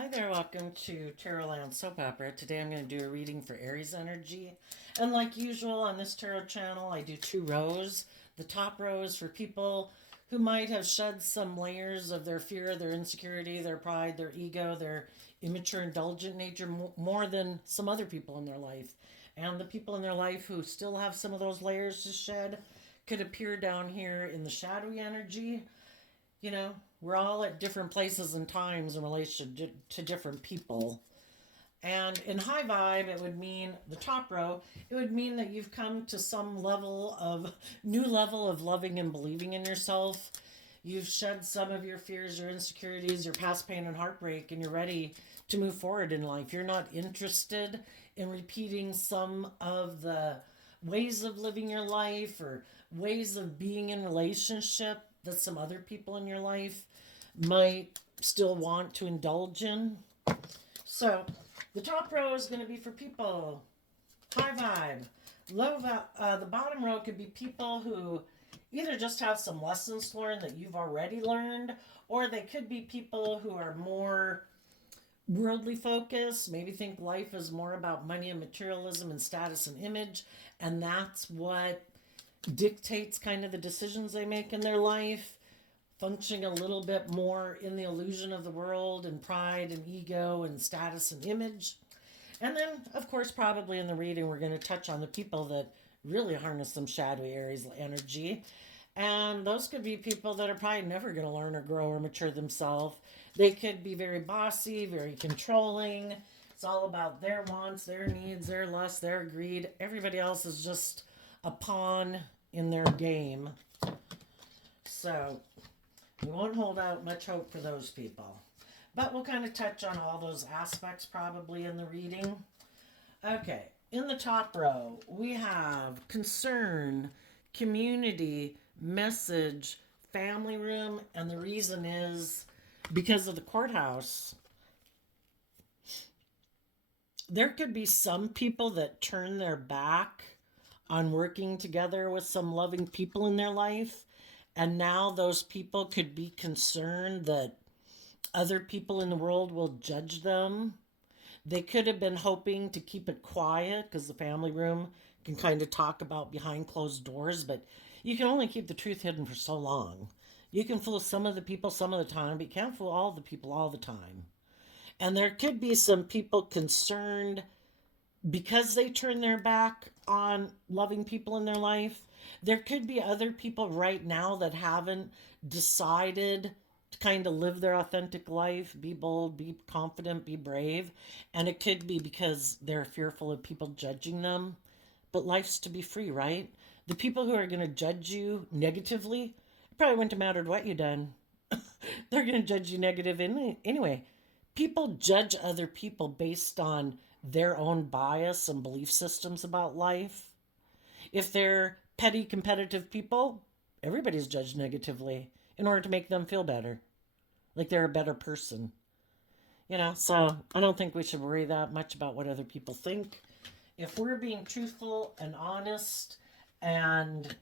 Hi there, welcome to Tarotland Soap Opera. Today I'm going to do a reading for Aries energy. And like usual on this tarot channel, I do two rows. The top row is for people who might have shed some layers of their fear, their insecurity, their pride, their ego, their immature, indulgent nature more than some other people in their life. And the people in their life who still have some of those layers to shed could appear down here in the shadowy energy. You know, we're all at different places and times in relation to different people. And in high vibe, it would mean the top row, it would mean that you've come to some new level of loving and believing in yourself. You've shed some of your fears, your insecurities, your past pain and heartbreak, and you're ready to move forward in life. You're not interested in repeating some of the ways of living your life or ways of being in relationship that some other people in your life might still want to indulge in. So the top row is going to be for people high vibe. The bottom row could be people who either just have some lessons to learn that you've already learned, or they could be people who are more worldly focused, maybe think life is more about money and materialism and status and image, and that's what dictates kind of the decisions they make in their life, functioning a little bit more in the illusion of the world and pride and ego and status and image. And then, of course, probably in the reading, we're going to touch on the people that really harness some shadowy Aries energy. And those could be people that are probably never going to learn or grow or mature themselves. They could be very bossy, very controlling. It's all about their wants, their needs, their lust, their greed. Everybody else is just a pawn in their game. So we won't hold out much hope for those people. But we'll kind of touch on all those aspects probably in the reading. Okay, in the top row, we have concern, community, message, family room, and the reason is because of the courthouse. There could be some people that turn their back on working together with some loving people in their life, and now those people could be concerned that other people in the world will judge them. They could have been hoping to keep it quiet because the family room can kind of talk about behind closed doors, but you can only keep the truth hidden for so long. You can fool some of the people some of the time, but you can't fool all the people all the time. And there could be some people concerned because they turn their back on loving people in their life. There could be other people right now that haven't decided to kind of live their authentic life, be bold, be confident, be brave. And it could be because they're fearful of people judging them. But life's to be free, right? The people who are going to judge you negatively, it probably wouldn't have mattered what you done. They're going to judge you negative anyway. People judge other people based on their own bias and belief systems about life. If they're petty, competitive people, everybody's judged negatively in order to make them feel better, like they're a better person. So I don't think we should worry that much about what other people think. If we're being truthful and honest and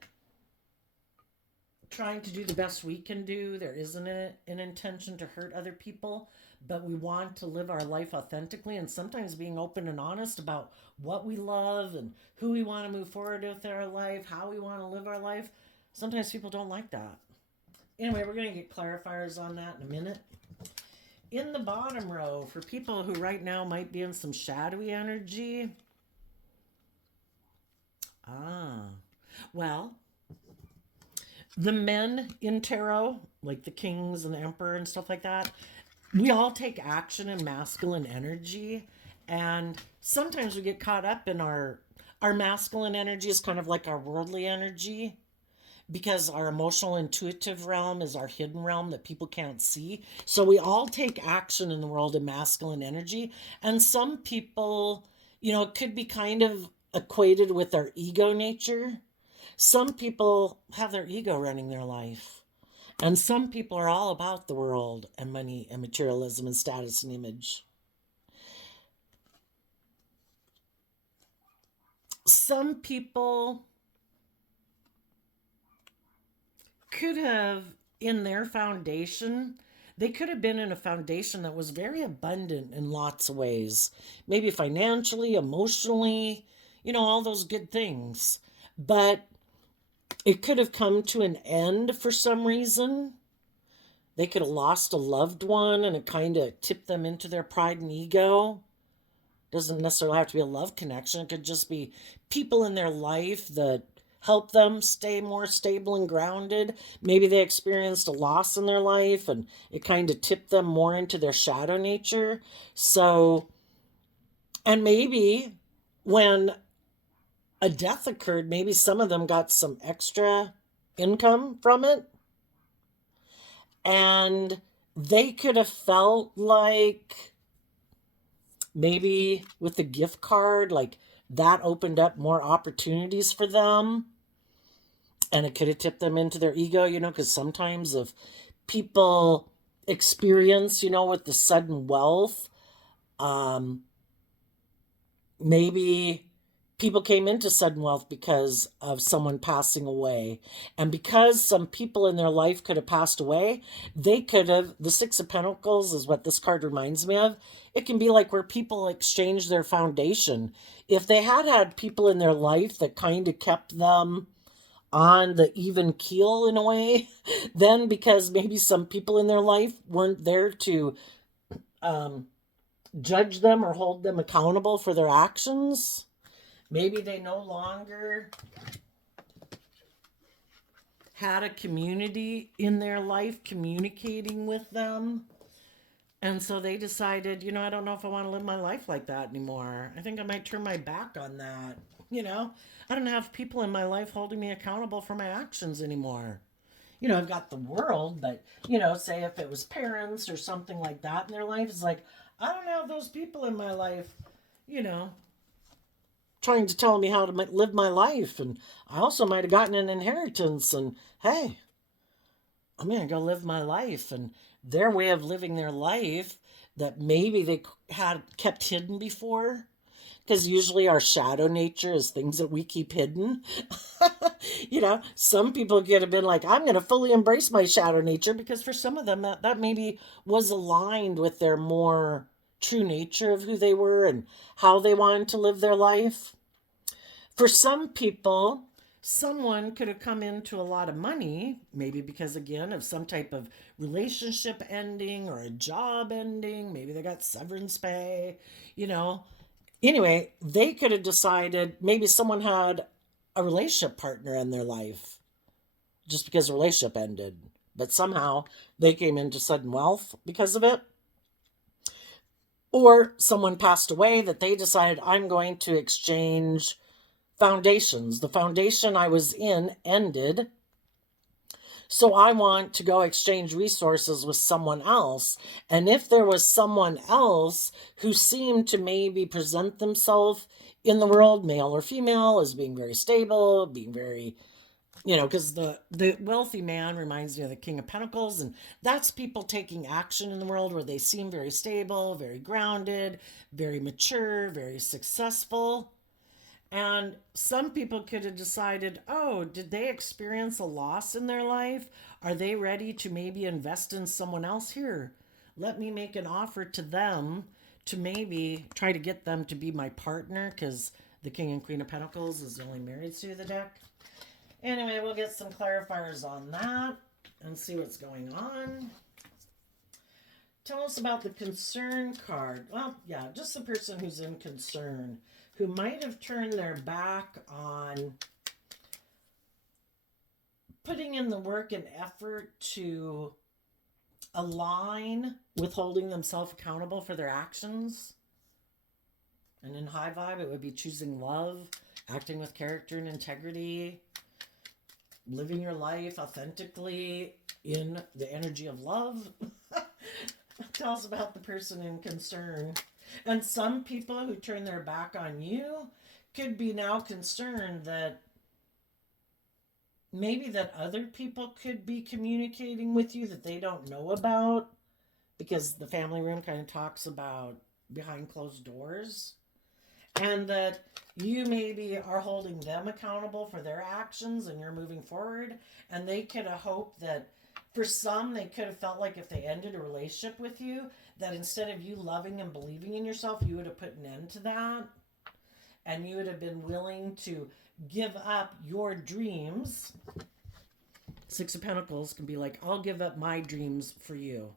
trying to do the best we can do, there isn't an intention to hurt other people, but we want to live our life authentically, and sometimes being open and honest about what we love and who we want to move forward with our life, how we want to live our life. Sometimes people don't like that. Anyway, we're going to get clarifiers on that in a minute. In the bottom row, for people who right now might be in some shadowy energy, well, the men in tarot, like the kings and the emperor and stuff like that, we all take action in masculine energy, and sometimes we get caught up in our masculine energy is kind of like our worldly energy, because our emotional intuitive realm is our hidden realm that people can't see. So we all take action in the world of masculine energy, and some people, it could be kind of equated with our ego nature. Some people have their ego running their life. And some people are all about the world and money and materialism and status and image. Some people could have, in their foundation, they could have been in a foundation that was very abundant in lots of ways, maybe financially, emotionally, all those good things. But it could have come to an end for some reason. They could have lost a loved one and it kind of tipped them into their pride and ego. Doesn't necessarily have to be a love connection. It could just be people in their life that help them stay more stable and grounded. Maybe they experienced a loss in their life and it kind of tipped them more into their shadow nature. So, and maybe when a death occurred, maybe some of them got some extra income from it. And they could have felt like maybe with the gift card, like that opened up more opportunities for them. And it could have tipped them into their ego, because sometimes if people experience, with the sudden wealth, um, maybe people came into sudden wealth because of someone passing away. And because some people in their life could have passed away, they could have, the Six of Pentacles is what this card reminds me of. It can be like where people exchange their foundation. If they had people in their life that kind of kept them on the even keel in a way, then because maybe some people in their life weren't there to judge them or hold them accountable for their actions, maybe they no longer had a community in their life communicating with them. And so they decided, I don't know if I want to live my life like that anymore. I think I might turn my back on that. I don't have people in my life holding me accountable for my actions anymore. I've got the world, but, say if it was parents or something like that in their life, it's like, I don't have those people in my life, you know, trying to tell me how to live my life. And I also might have gotten an inheritance. And hey, I'm going to go live my life. And their way of living their life that maybe they had kept hidden before. Because usually our shadow nature is things that we keep hidden. Some people could have been like, I'm going to fully embrace my shadow nature, because for some of them, that maybe was aligned with their more true nature of who they were and how they wanted to live their life. For some people, someone could have come into a lot of money, maybe because, again, of some type of relationship ending or a job ending. Maybe they got severance pay, you know. Anyway, they could have decided maybe someone had a relationship partner in their life just because the relationship ended. But somehow they came into sudden wealth because of it. Or someone passed away that they decided, I'm going to exchange foundations. The foundation I was in ended. So I want to go exchange resources with someone else. And if there was someone else who seemed to maybe present themselves in the world, male or female, as being very stable, being very, because the wealthy man reminds me of the King of Pentacles. And that's people taking action in the world where they seem very stable, very grounded, very mature, very successful. And some people could have decided, oh, did they experience a loss in their life? Are they ready to maybe invest in someone else here? Let me make an offer to them to maybe try to get them to be my partner, because the King and Queen of Pentacles is the only married suit of the deck. Anyway, we'll get some clarifiers on that and see what's going on. Tell us about the concern card. Well, yeah, just the person who's in concern, who might have turned their back on putting in the work and effort to align with holding themselves accountable for their actions. And in high vibe, it would be choosing love, acting with character and integrity, living your life authentically in the energy of love. Tell us about the person in concern. And some people who turn their back on you could be now concerned that maybe that other people could be communicating with you that they don't know about, because the family room kind of talks about behind closed doors, and that you maybe are holding them accountable for their actions and you're moving forward, and they could have hoped that For some, they could have felt like if they ended a relationship with you, that instead of you loving and believing in yourself, you would have put an end to that. And you would have been willing to give up your dreams. Six of Pentacles can be like, I'll give up my dreams for you.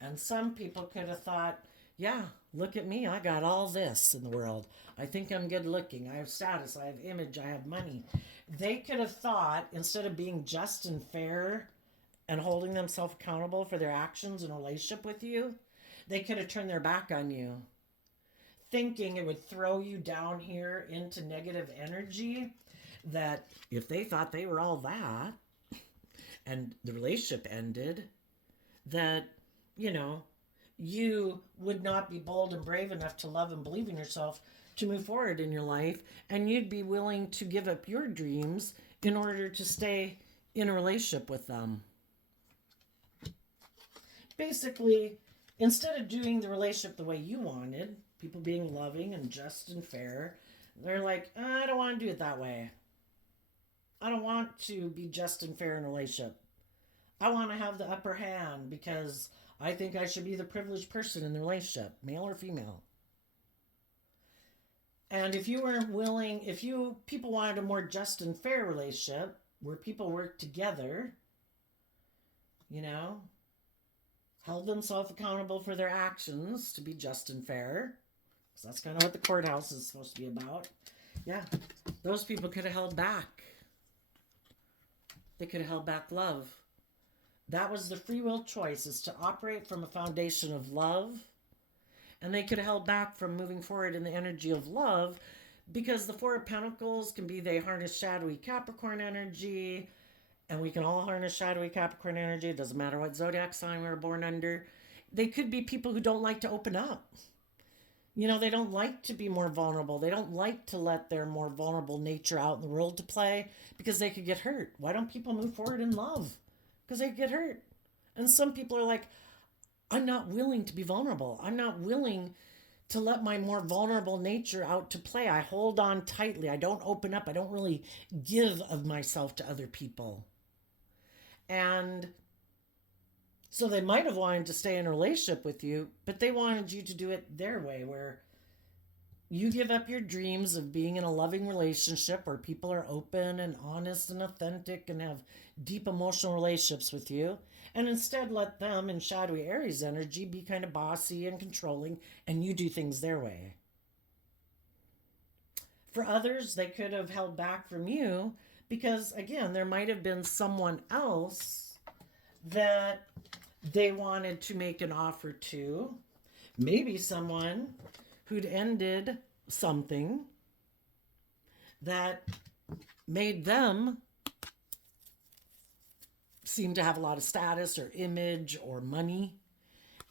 And some people could have thought, yeah, look at me. I got all this in the world. I think I'm good looking. I have status. I have image. I have money. They could have thought, instead of being just and fair and holding themselves accountable for their actions in a relationship with you, they could have turned their back on you, thinking it would throw you down here into negative energy. That if they thought they were all that and the relationship ended, that, you would not be bold and brave enough to love and believe in yourself to move forward in your life, and you'd be willing to give up your dreams in order to stay in a relationship with them. Basically, instead of doing the relationship the way you wanted, people being loving and just and fair, they're like, I don't want to do it that way. I don't want to be just and fair in a relationship. I want to have the upper hand because I think I should be the privileged person in the relationship, male or female. And if you weren't willing, people wanted a more just and fair relationship where people work together, held themselves accountable for their actions to be just and fair, because that's kind of what the courthouse is supposed to be about. Yeah, those people could have held back. They could have held back love. That was the free will choice, is to operate from a foundation of love. And they could have held back from moving forward in the energy of love, because the Four of Pentacles can be, they harness shadowy Capricorn energy, and we can all harness shadowy Capricorn energy. It doesn't matter what zodiac sign we were born under. They could be people who don't like to open up. They don't like to be more vulnerable. They don't like to let their more vulnerable nature out in the world to play, because they could get hurt. Why don't people move forward in love? Because they get hurt. And some people are like, I'm not willing to be vulnerable. I'm not willing to let my more vulnerable nature out to play. I hold on tightly. I don't open up. I don't really give of myself to other people. And so they might have wanted to stay in a relationship with you, but they wanted you to do it their way, where you give up your dreams of being in a loving relationship where people are open and honest and authentic and have deep emotional relationships with you, and instead let them, in shadowy Aries energy, be kind of bossy and controlling, and you do things their way. For others, they could have held back from you because, again, there might have been someone else that they wanted to make an offer to. Maybe someone who'd ended something that made them seem to have a lot of status or image or money,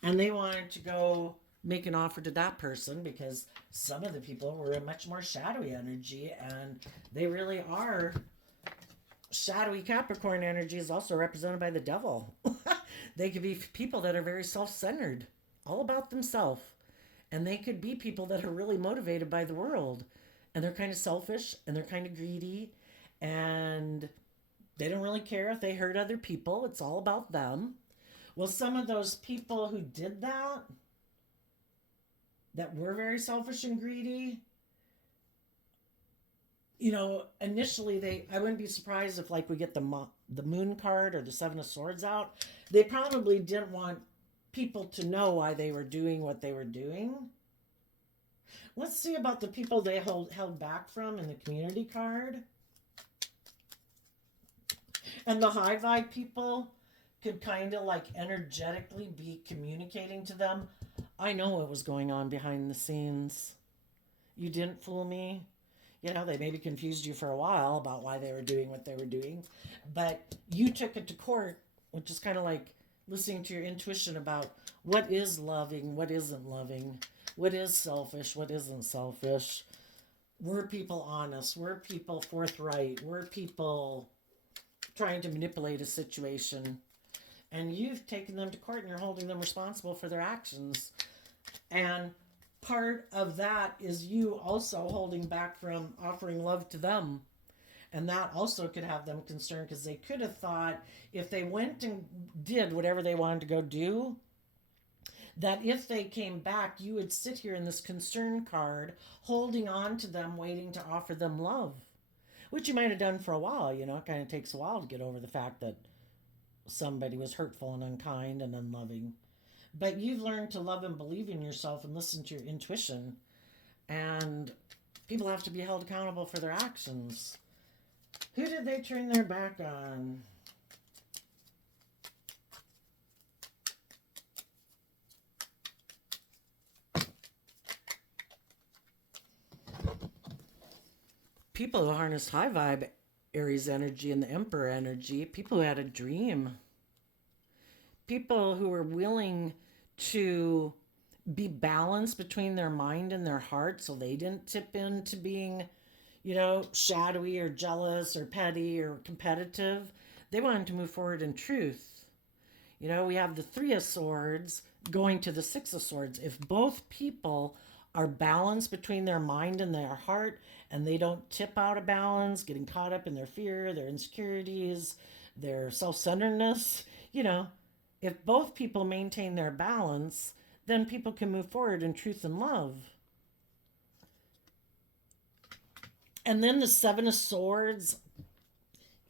and they wanted to go make an offer to that person, because some of the people were a much more shadowy energy, and they really are. Shadowy Capricorn energy is also represented by the devil. They could be people that are very self-centered, all about themselves. And they could be people that are really motivated by the world. And they're kind of selfish, and they're kind of greedy. And they don't really care if they hurt other people. It's all about them. Well, some of those people who did that were very selfish and greedy, initially I wouldn't be surprised if, like, we get the Moon card or the Seven of Swords out. They probably didn't want people to know why they were doing what they were doing. Let's see about the people they held back from in the Community card. And the High Vibe people could kind of like energetically be communicating to them, I know what was going on behind the scenes. You didn't fool me. They maybe confused you for a while about why they were doing what they were doing, but you took it to court, which is kind of like listening to your intuition about what is loving, what isn't loving, what is selfish, what isn't selfish. Were people honest? Were people forthright? Were people trying to manipulate a situation? And you've taken them to court, and you're holding them responsible for their actions. And part of that is you also holding back from offering love to them. And that also could have them concerned because they could have thought if they went and did whatever they wanted to go do, that if they came back, you would sit here in this concern card holding on to them, waiting to offer them love, which you might have done for a while. You know, it kind of takes a while to get over the fact that somebody was hurtful and unkind and unloving. But you've learned to love and believe in yourself and listen to your intuition. And people have to be held accountable for their actions. Who did they turn their back on? People who harnessed high vibe Aries energy and the Emperor energy, people who had a dream, people who were willing to be balanced between their mind and their heart so they didn't tip into being, shadowy or jealous or petty or competitive. They wanted to move forward in truth. We have the Three of Swords going to the Six of Swords. If both people are balanced between their mind and their heart and they don't tip out of balance, getting caught up in their fear, their insecurities, their self-centeredness, if both people maintain their balance, then people can move forward in truth and love. And then the Seven of Swords,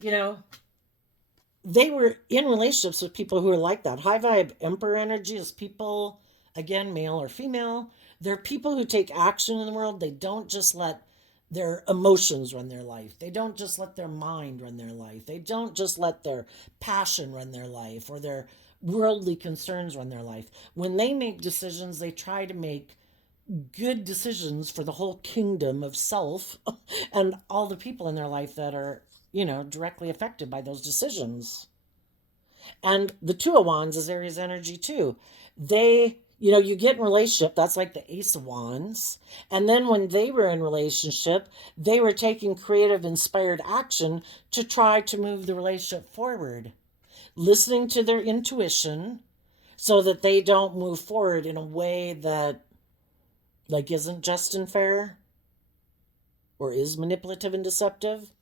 they were in relationships with people who are like that. High vibe Emperor energy is people, again, male or female. They're people who take action in the world. They don't just let their emotions run their life. They don't just let their mind run their life. They don't just let their passion run their life or their worldly concerns run their life. When they make decisions, they try to make good decisions for the whole kingdom of self and all the people in their life that are, directly affected by those decisions. And the Two of Wands is Aries energy too. They, you get in relationship, that's like the Ace of Wands. And then when they were in relationship, they were taking creative, inspired action to try to move the relationship forward, listening to their intuition so that they don't move forward in a way that isn't just and fair or is manipulative and deceptive.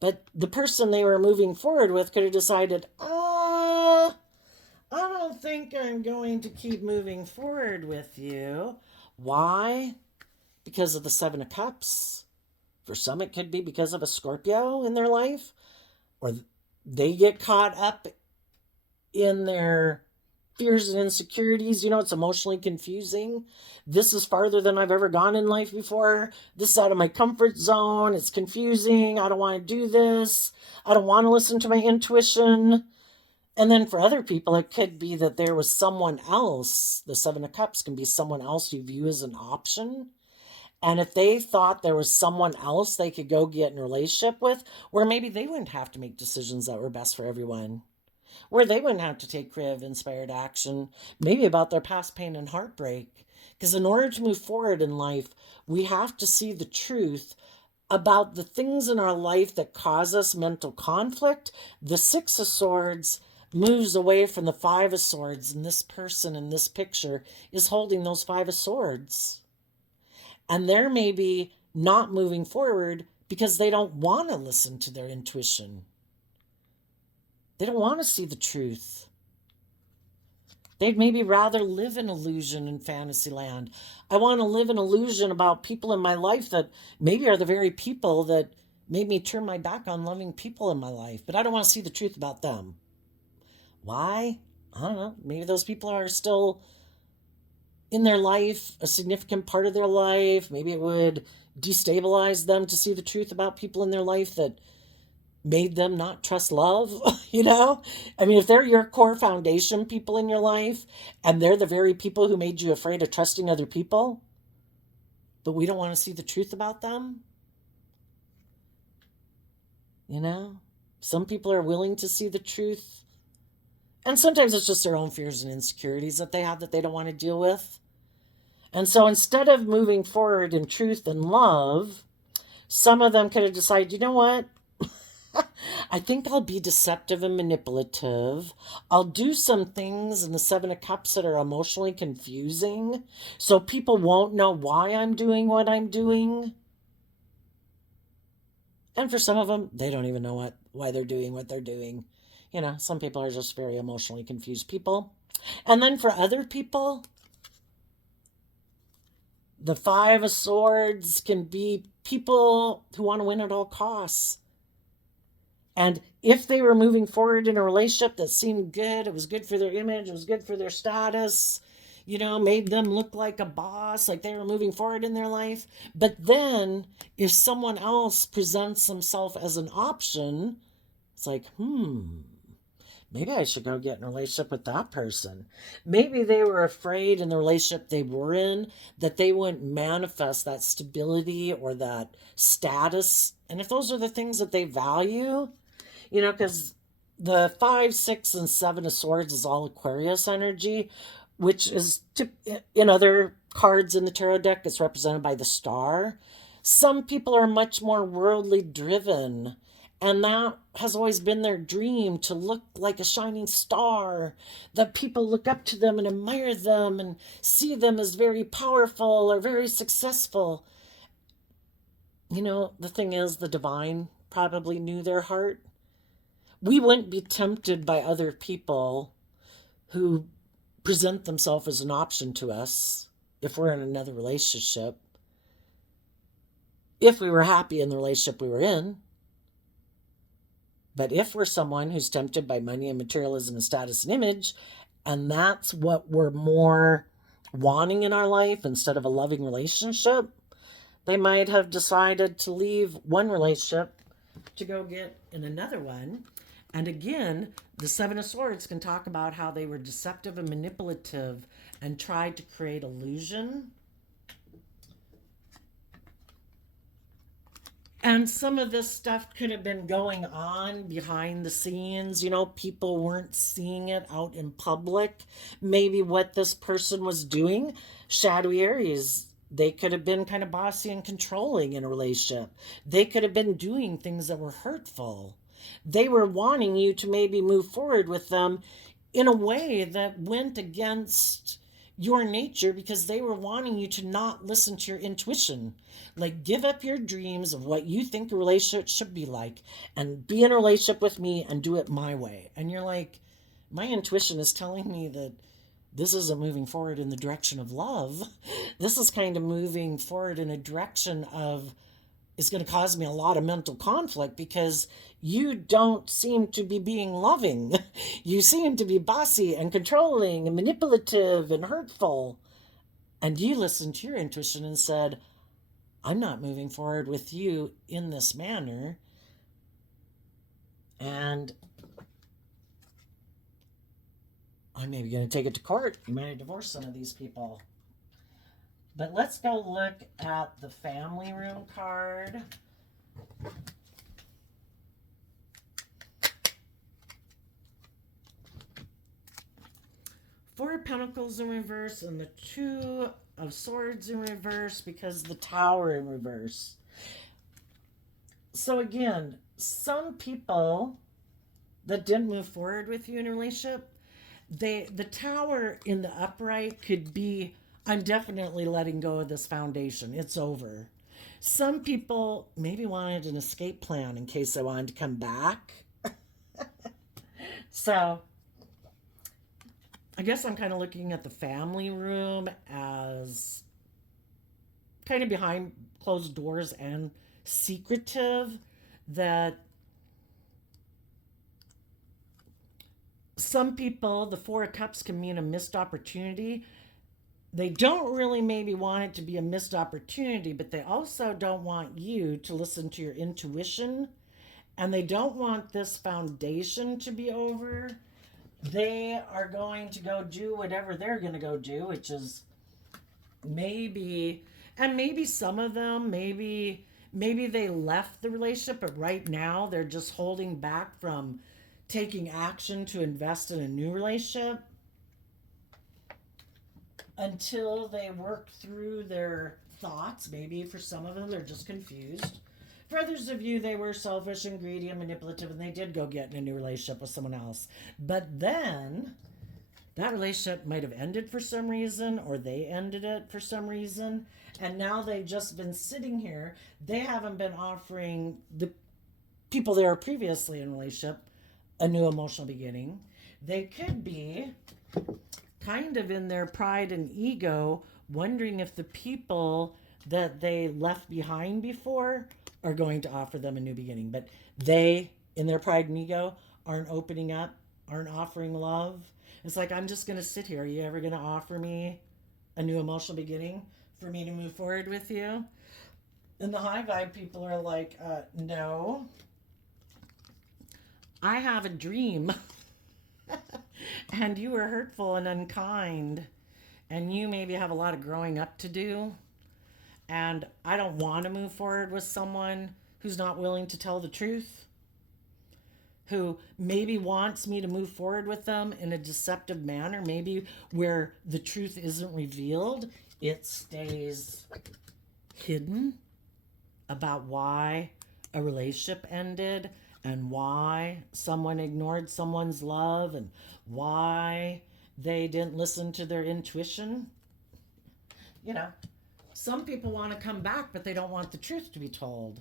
But the person they were moving forward with could have decided, I don't think I'm going to keep moving forward with you. Why? Because of the Seven of Cups. For some, it could be because of a Scorpio in their life, or they get caught up in their fears and insecurities. It's emotionally confusing. This is farther than I've ever gone in life before. This is out of my comfort zone. It's confusing. I don't want to do this. I don't want to listen to my intuition. And then for other people, it could be that there was someone else. The Seven of Cups can be someone else you view as an option. And if they thought there was someone else they could go get in a relationship with, where maybe they wouldn't have to make decisions that were best for everyone, where they wouldn't have to take creative, inspired action, maybe about their past pain and heartbreak. Because in order to move forward in life, we have to see the truth about the things in our life that cause us mental conflict. The Six of Swords moves away from the Five of Swords, and this person in this picture is holding those Five of Swords. And they're maybe not moving forward because they don't want to listen to their intuition. They don't want to see the truth. They'd maybe rather live in illusion in fantasy land. I want to live in illusion about people in my life that maybe are the very people that made me turn my back on loving people in my life. But I don't want to see the truth about them. Why? I don't know. Maybe those people are still in their life, a significant part of their life. Maybe it would destabilize them to see the truth about people in their life that made them not trust love. I mean, if they're your core foundation people in your life and they're the very people who made you afraid of trusting other people, but we don't want to see the truth about them, some people are willing to see the truth, and sometimes it's just their own fears and insecurities that they have that they don't want to deal with. And so instead of moving forward in truth and love, some of them could have decided, you know what, I think I'll be deceptive and manipulative. I'll do some things in the Seven of Cups that are emotionally confusing so people won't know why I'm doing what I'm doing. And for some of them, they don't even know why they're doing what they're doing. You know, some people are just very emotionally confused people. And then for other people, the Five of Swords can be people who want to win at all costs. And if they were moving forward in a relationship that seemed good, it was good for their image, it was good for their status, you know, made them look like a boss, like they were moving forward in their life. But then if someone else presents themselves as an option, it's like, maybe I should go get in a relationship with that person. Maybe they were afraid in the relationship they were in that they wouldn't manifest that stability or that status. And if those are the things that they value, you know, because the 5, 6, and 7 of Swords is all Aquarius energy, which is in other cards in the tarot deck, it's represented by the star. Some people are much more worldly driven, and that has always been their dream, to look like a shining star, that people look up to them and admire them and see them as very powerful or very successful. You know, the thing is, the divine probably knew their heart. We wouldn't be tempted by other people who present themselves as an option to us if we're in another relationship, if we were happy in the relationship we were in. But if we're someone who's tempted by money and materialism and status and image, and that's what we're more wanting in our life instead of a loving relationship, they might have decided to leave one relationship to go get in another one. And again, the Seven of Swords can talk about how they were deceptive and manipulative and tried to create illusion. And some of this stuff could have been going on behind the scenes. You know, people weren't seeing it out in public. Maybe what this person was doing, shadowy Aries, they could have been kind of bossy and controlling in a relationship. They could have been doing things that were hurtful. They were wanting you to maybe move forward with them in a way that went against your nature, because they were wanting you to not listen to your intuition. Like, give up your dreams of what you think a relationship should be like and be in a relationship with me and do it my way. And you're like, my intuition is telling me that this isn't moving forward in the direction of love. This is kind of moving forward in a direction of, it's going to cause me a lot of mental conflict because you don't seem to be being loving. You seem to be bossy and controlling and manipulative and hurtful. And you listened to your intuition and said, I'm not moving forward with you in this manner. And I'm maybe going to take it to court. You might divorce some of these people. But let's go look at the family room card. Four of Pentacles in reverse and the Two of Swords in reverse, because the Tower in reverse. So again, some people that didn't move forward with you in a relationship, the Tower in the upright could be, I'm definitely letting go of this foundation. It's over. Some people maybe wanted an escape plan in case they wanted to come back. So I guess I'm kind of looking at the family room as kind of behind closed doors and secretive, that some people, the Four of Cups can mean a missed opportunity. They don't really maybe want it to be a missed opportunity, but they also don't want you to listen to your intuition, and they don't want this foundation to be over. They are going to go do whatever they're going to go do, which is maybe, and maybe some of them, maybe they left the relationship, but right now they're just holding back from taking action to invest in a new relationship until they work through their thoughts. Maybe for some of them, they're just confused. For others of you, they were selfish and greedy and manipulative, and they did go get in a new relationship with someone else. But then that relationship might have ended for some reason, or they ended it for some reason, and now they've just been sitting here. They haven't been offering people that are previously in a relationship a new emotional beginning. They could be kind of in their pride and ego, wondering if the people that they left behind before are going to offer them a new beginning. But they, in their pride and ego, aren't opening up, aren't offering love. It's like, I'm just going to sit here. Are you ever going to offer me a new emotional beginning for me to move forward with you? And the high vibe people are like, no, I have a dream. And you were hurtful and unkind. And you maybe have a lot of growing up to do. And I don't want to move forward with someone who's not willing to tell the truth, who maybe wants me to move forward with them in a deceptive manner, maybe where the truth isn't revealed, it stays hidden about why a relationship ended and why someone ignored someone's love and why they didn't listen to their intuition. You know, some people want to come back, but they don't want the truth to be told.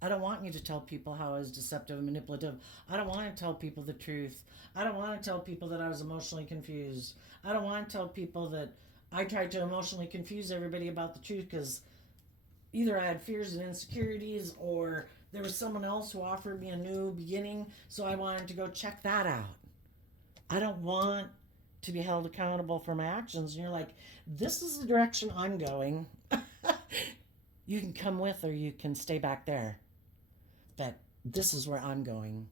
I don't want you to tell people how I was deceptive and manipulative. I don't want to tell people the truth. I don't want to tell people that I was emotionally confused. I don't want to tell people that I tried to emotionally confuse everybody about the truth because either I had fears and insecurities or there was someone else who offered me a new beginning, so I wanted to go check that out. I don't want to be held accountable for my actions. And you're like, this is the direction I'm going. You can come with or you can stay back there. But this is where I'm going.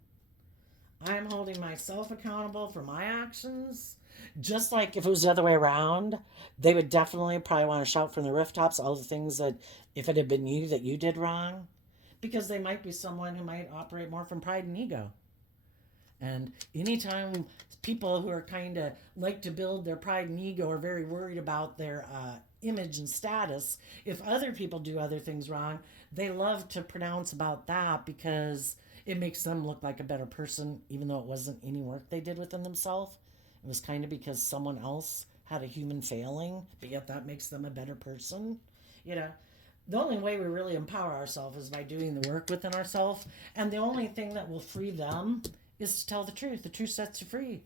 I'm holding myself accountable for my actions. Just like if it was the other way around, they would definitely probably want to shout from the rooftops all the things that, if it had been you, that you did wrong. Because they might be someone who might operate more from pride and ego. And anytime people who are kind of like to build their pride and ego are very worried about their image and status, if other people do other things wrong, they love to pronounce about that because it makes them look like a better person, even though it wasn't any work they did within themselves. It was kind of because someone else had a human failing, but yet that makes them a better person. You know, the only way we really empower ourselves is by doing the work within ourselves. And the only thing that will free them is to tell the truth. The truth sets you free.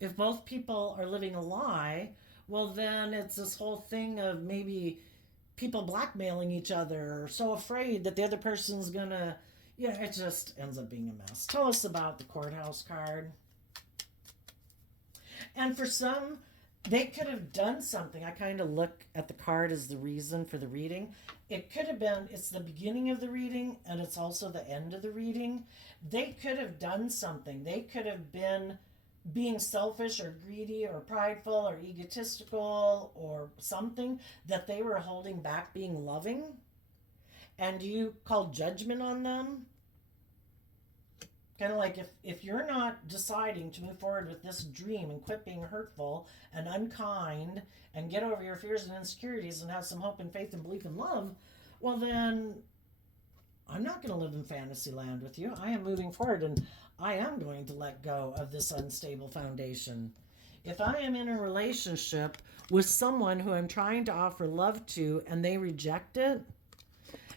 If both people are living a lie, well, then it's this whole thing of maybe people blackmailing each other or so afraid that the other person's gonna, it just ends up being a mess. Tell us about the courthouse card. And for some, they could have done something. I kind of look at the card as the reason for the reading. It could have been, it's the beginning of the reading and it's also the end of the reading. They could have done something. They could have been being selfish or greedy or prideful or egotistical or something that they were holding back being loving. And you called judgment on them. Kind of like if you're not deciding to move forward with this dream and quit being hurtful and unkind and get over your fears and insecurities and have some hope and faith and belief and love, well then I'm not going to live in fantasy land with you. I am moving forward and I am going to let go of this unstable foundation. If I am in a relationship with someone who I'm trying to offer love to and they reject it,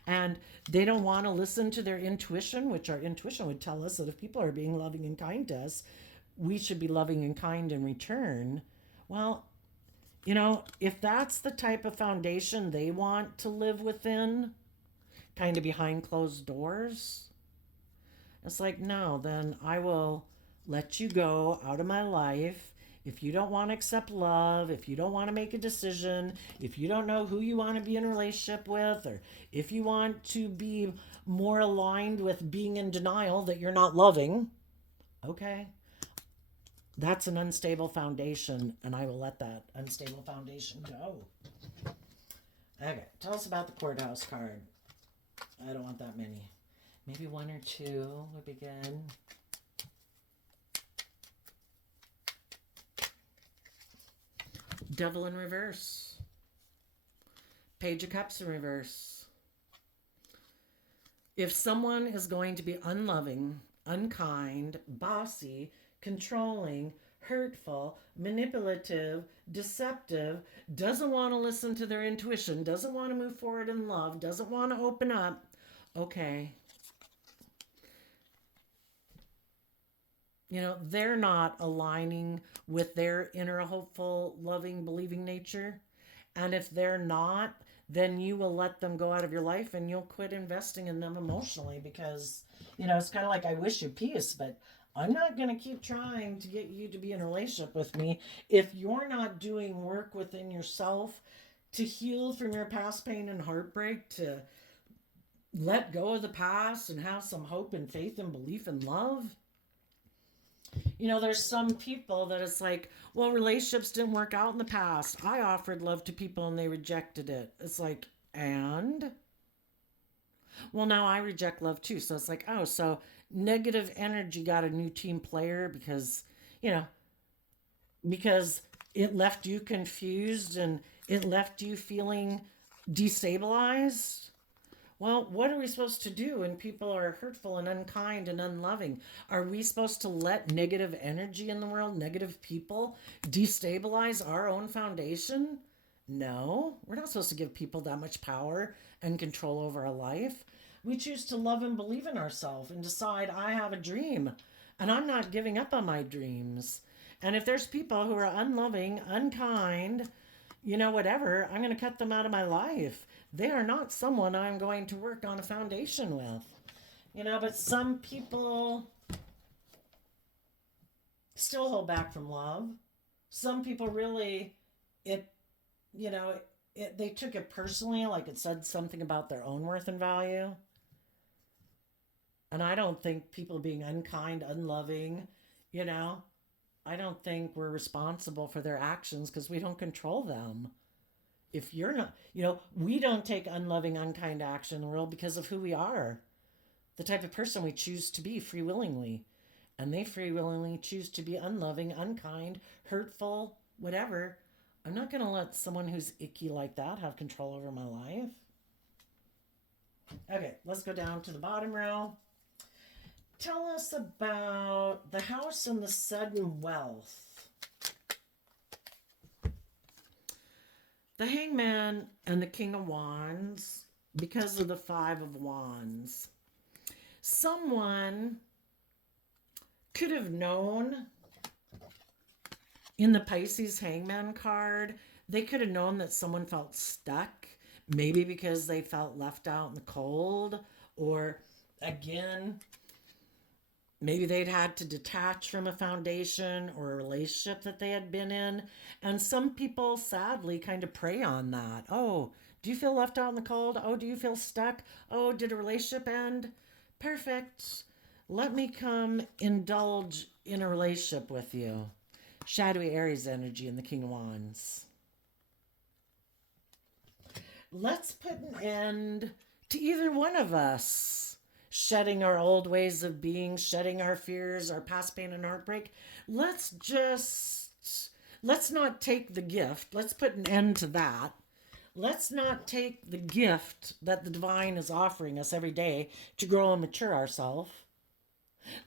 and they don't want to listen to their intuition, which our intuition would tell us that if people are being loving and kind to us, we should be loving and kind in return. Well, if that's the type of foundation they want to live within, kind of behind closed doors, it's like, no, then I will let you go out of my life. If you don't want to accept love, if you don't want to make a decision, if you don't know who you want to be in a relationship with, or if you want to be more aligned with being in denial that you're not loving, okay, that's an unstable foundation, and I will let that unstable foundation go. Okay, tell us about the courthouse card. I don't want that many. Maybe one or two would be good. Devil in reverse. Page of Cups in reverse. If someone is going to be unloving, unkind, bossy, controlling, hurtful, manipulative, deceptive, doesn't want to listen to their intuition, doesn't want to move forward in love, doesn't want to open up, okay, they're not aligning with their inner hopeful, loving, believing nature. And if they're not, then you will let them go out of your life and you'll quit investing in them emotionally because, it's kind of like I wish you peace, but I'm not going to keep trying to get you to be in a relationship with me if you're not doing work within yourself to heal from your past pain and heartbreak, to let go of the past and have some hope and faith and belief and love. There's some people that it's like, well, relationships didn't work out in the past. I offered love to people and they rejected it. It's like, and? Well, now I reject love too. So it's like, oh, so negative energy got a new team player you know, because it left you confused and it left you feeling destabilized. Well, what are we supposed to do when people are hurtful and unkind and unloving? Are we supposed to let negative energy in the world, negative people, destabilize our own foundation? No, we're not supposed to give people that much power and control over our life. We choose to love and believe in ourselves and decide, I have a dream and I'm not giving up on my dreams. And if there's people who are unloving, unkind, whatever, I'm going to cut them out of my life. They are not someone I'm going to work on a foundation with. But some people still hold back from love. Some people really, it, they took it personally, like it said something about their own worth and value. And I don't think people being unkind, unloving, you know, I don't think we're responsible for their actions because we don't control them. If you're not, we don't take unloving, unkind action in the world because of who we are, the type of person we choose to be free willingly. And they free willingly choose to be unloving, unkind, hurtful, whatever. I'm not going to let someone who's icky like that have control over my life. Okay, let's go down to the bottom row. Tell us about the house and the sudden wealth. The Hangman and the King of Wands, because of the Five of Wands. Someone could have known in the Pisces Hangman card, they could have known that someone felt stuck, maybe because they felt left out in the cold, or again, maybe they'd had to detach from a foundation or a relationship that they had been in. And some people sadly kind of prey on that. Oh, do you feel left out in the cold? Oh, do you feel stuck? Oh, did a relationship end? Perfect. Let me come indulge in a relationship with you. Shadowy Aries energy in the King of Wands. Let's put an end to either one of us. Shedding our old ways of being, shedding our fears, our past pain and heartbreak. Let's not take the gift. Let's put an end to that. Let's not take the gift that the divine is offering us every day to grow and mature ourselves.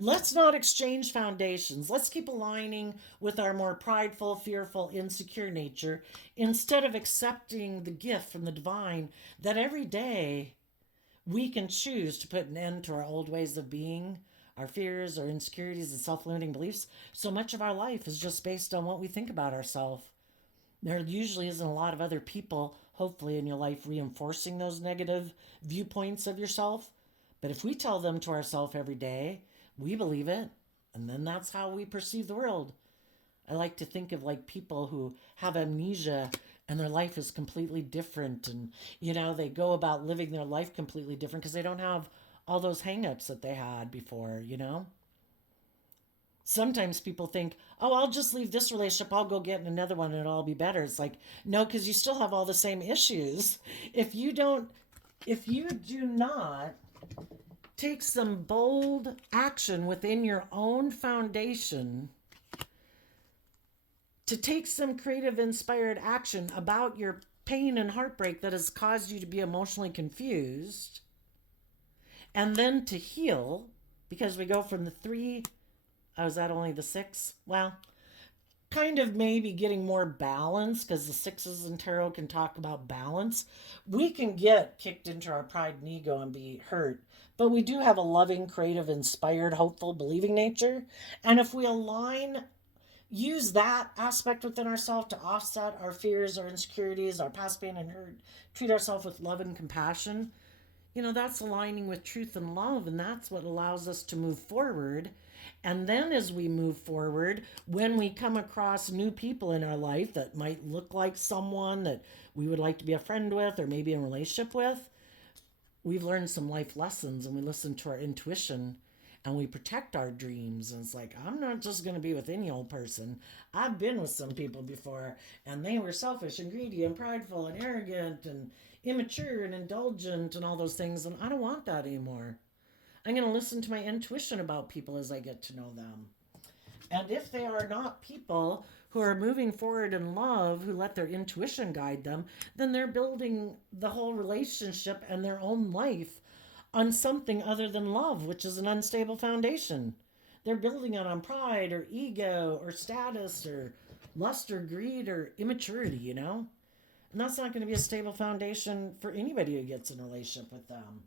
Let's not exchange foundations. Let's keep aligning with our more prideful, fearful, insecure nature instead of accepting the gift from the divine that every day we can choose to put an end to our old ways of being, our fears, our insecurities, and self-limiting beliefs. So much of our life is just based on what we think about ourselves. There usually isn't a lot of other people, hopefully, in your life reinforcing those negative viewpoints of yourself. But if we tell them to ourselves every day, we believe it, and then that's how we perceive the world. I like to think of like people who have amnesia and their life is completely different, and they go about living their life completely different because they don't have all those hang-ups that they had before. Sometimes people think, oh, I'll just leave this relationship, I'll go get in another one and it'll all be better. It's like, no, because you still have all the same issues. If you do not take some bold action within your own foundation, to take some creative, inspired action about your pain and heartbreak that has caused you to be emotionally confused, and then to heal, because we go from the 3, oh, is that only the 6? Well, kind of maybe getting more balance, because the sixes in tarot can talk about balance. We can get kicked into our pride and ego and be hurt, but we do have a loving, creative, inspired, hopeful, believing nature. And if we align, use that aspect within ourselves to offset our fears, our insecurities, our past pain and hurt, treat ourselves with love and compassion, that's aligning with truth and love, and that's what allows us to move forward. And then as we move forward, when we come across new people in our life that might look like someone that we would like to be a friend with or maybe in a relationship with, we've learned some life lessons and we listen to our intuition and we protect our dreams. And it's like, I'm not just going to be with any old person. I've been with some people before and they were selfish and greedy and prideful and arrogant and immature and indulgent and all those things. And I don't want that anymore. I'm going to listen to my intuition about people as I get to know them. And if they are not people who are moving forward in love, who let their intuition guide them, then they're building the whole relationship and their own life on something other than love, which is an unstable foundation. They're building it on pride or ego or status or lust or greed or immaturity. And that's not going to be a stable foundation for anybody who gets in a relationship with them.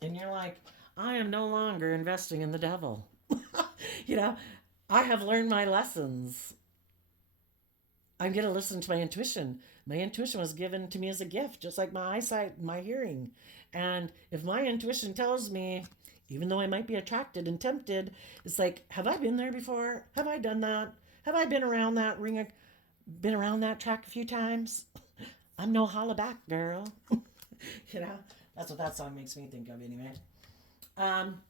And you're like, I am no longer investing in the devil. you know, I have learned my lessons. I'm going to listen to my intuition. My intuition was given to me as a gift, just like my eyesight and my hearing. And if my intuition tells me, even though I might be attracted and tempted, it's like, have I been there before? Have I done that? Have I been around that ring? Been around that track a few times? I'm no holla back, girl. you know, that's what that song makes me think of, anyway. Um,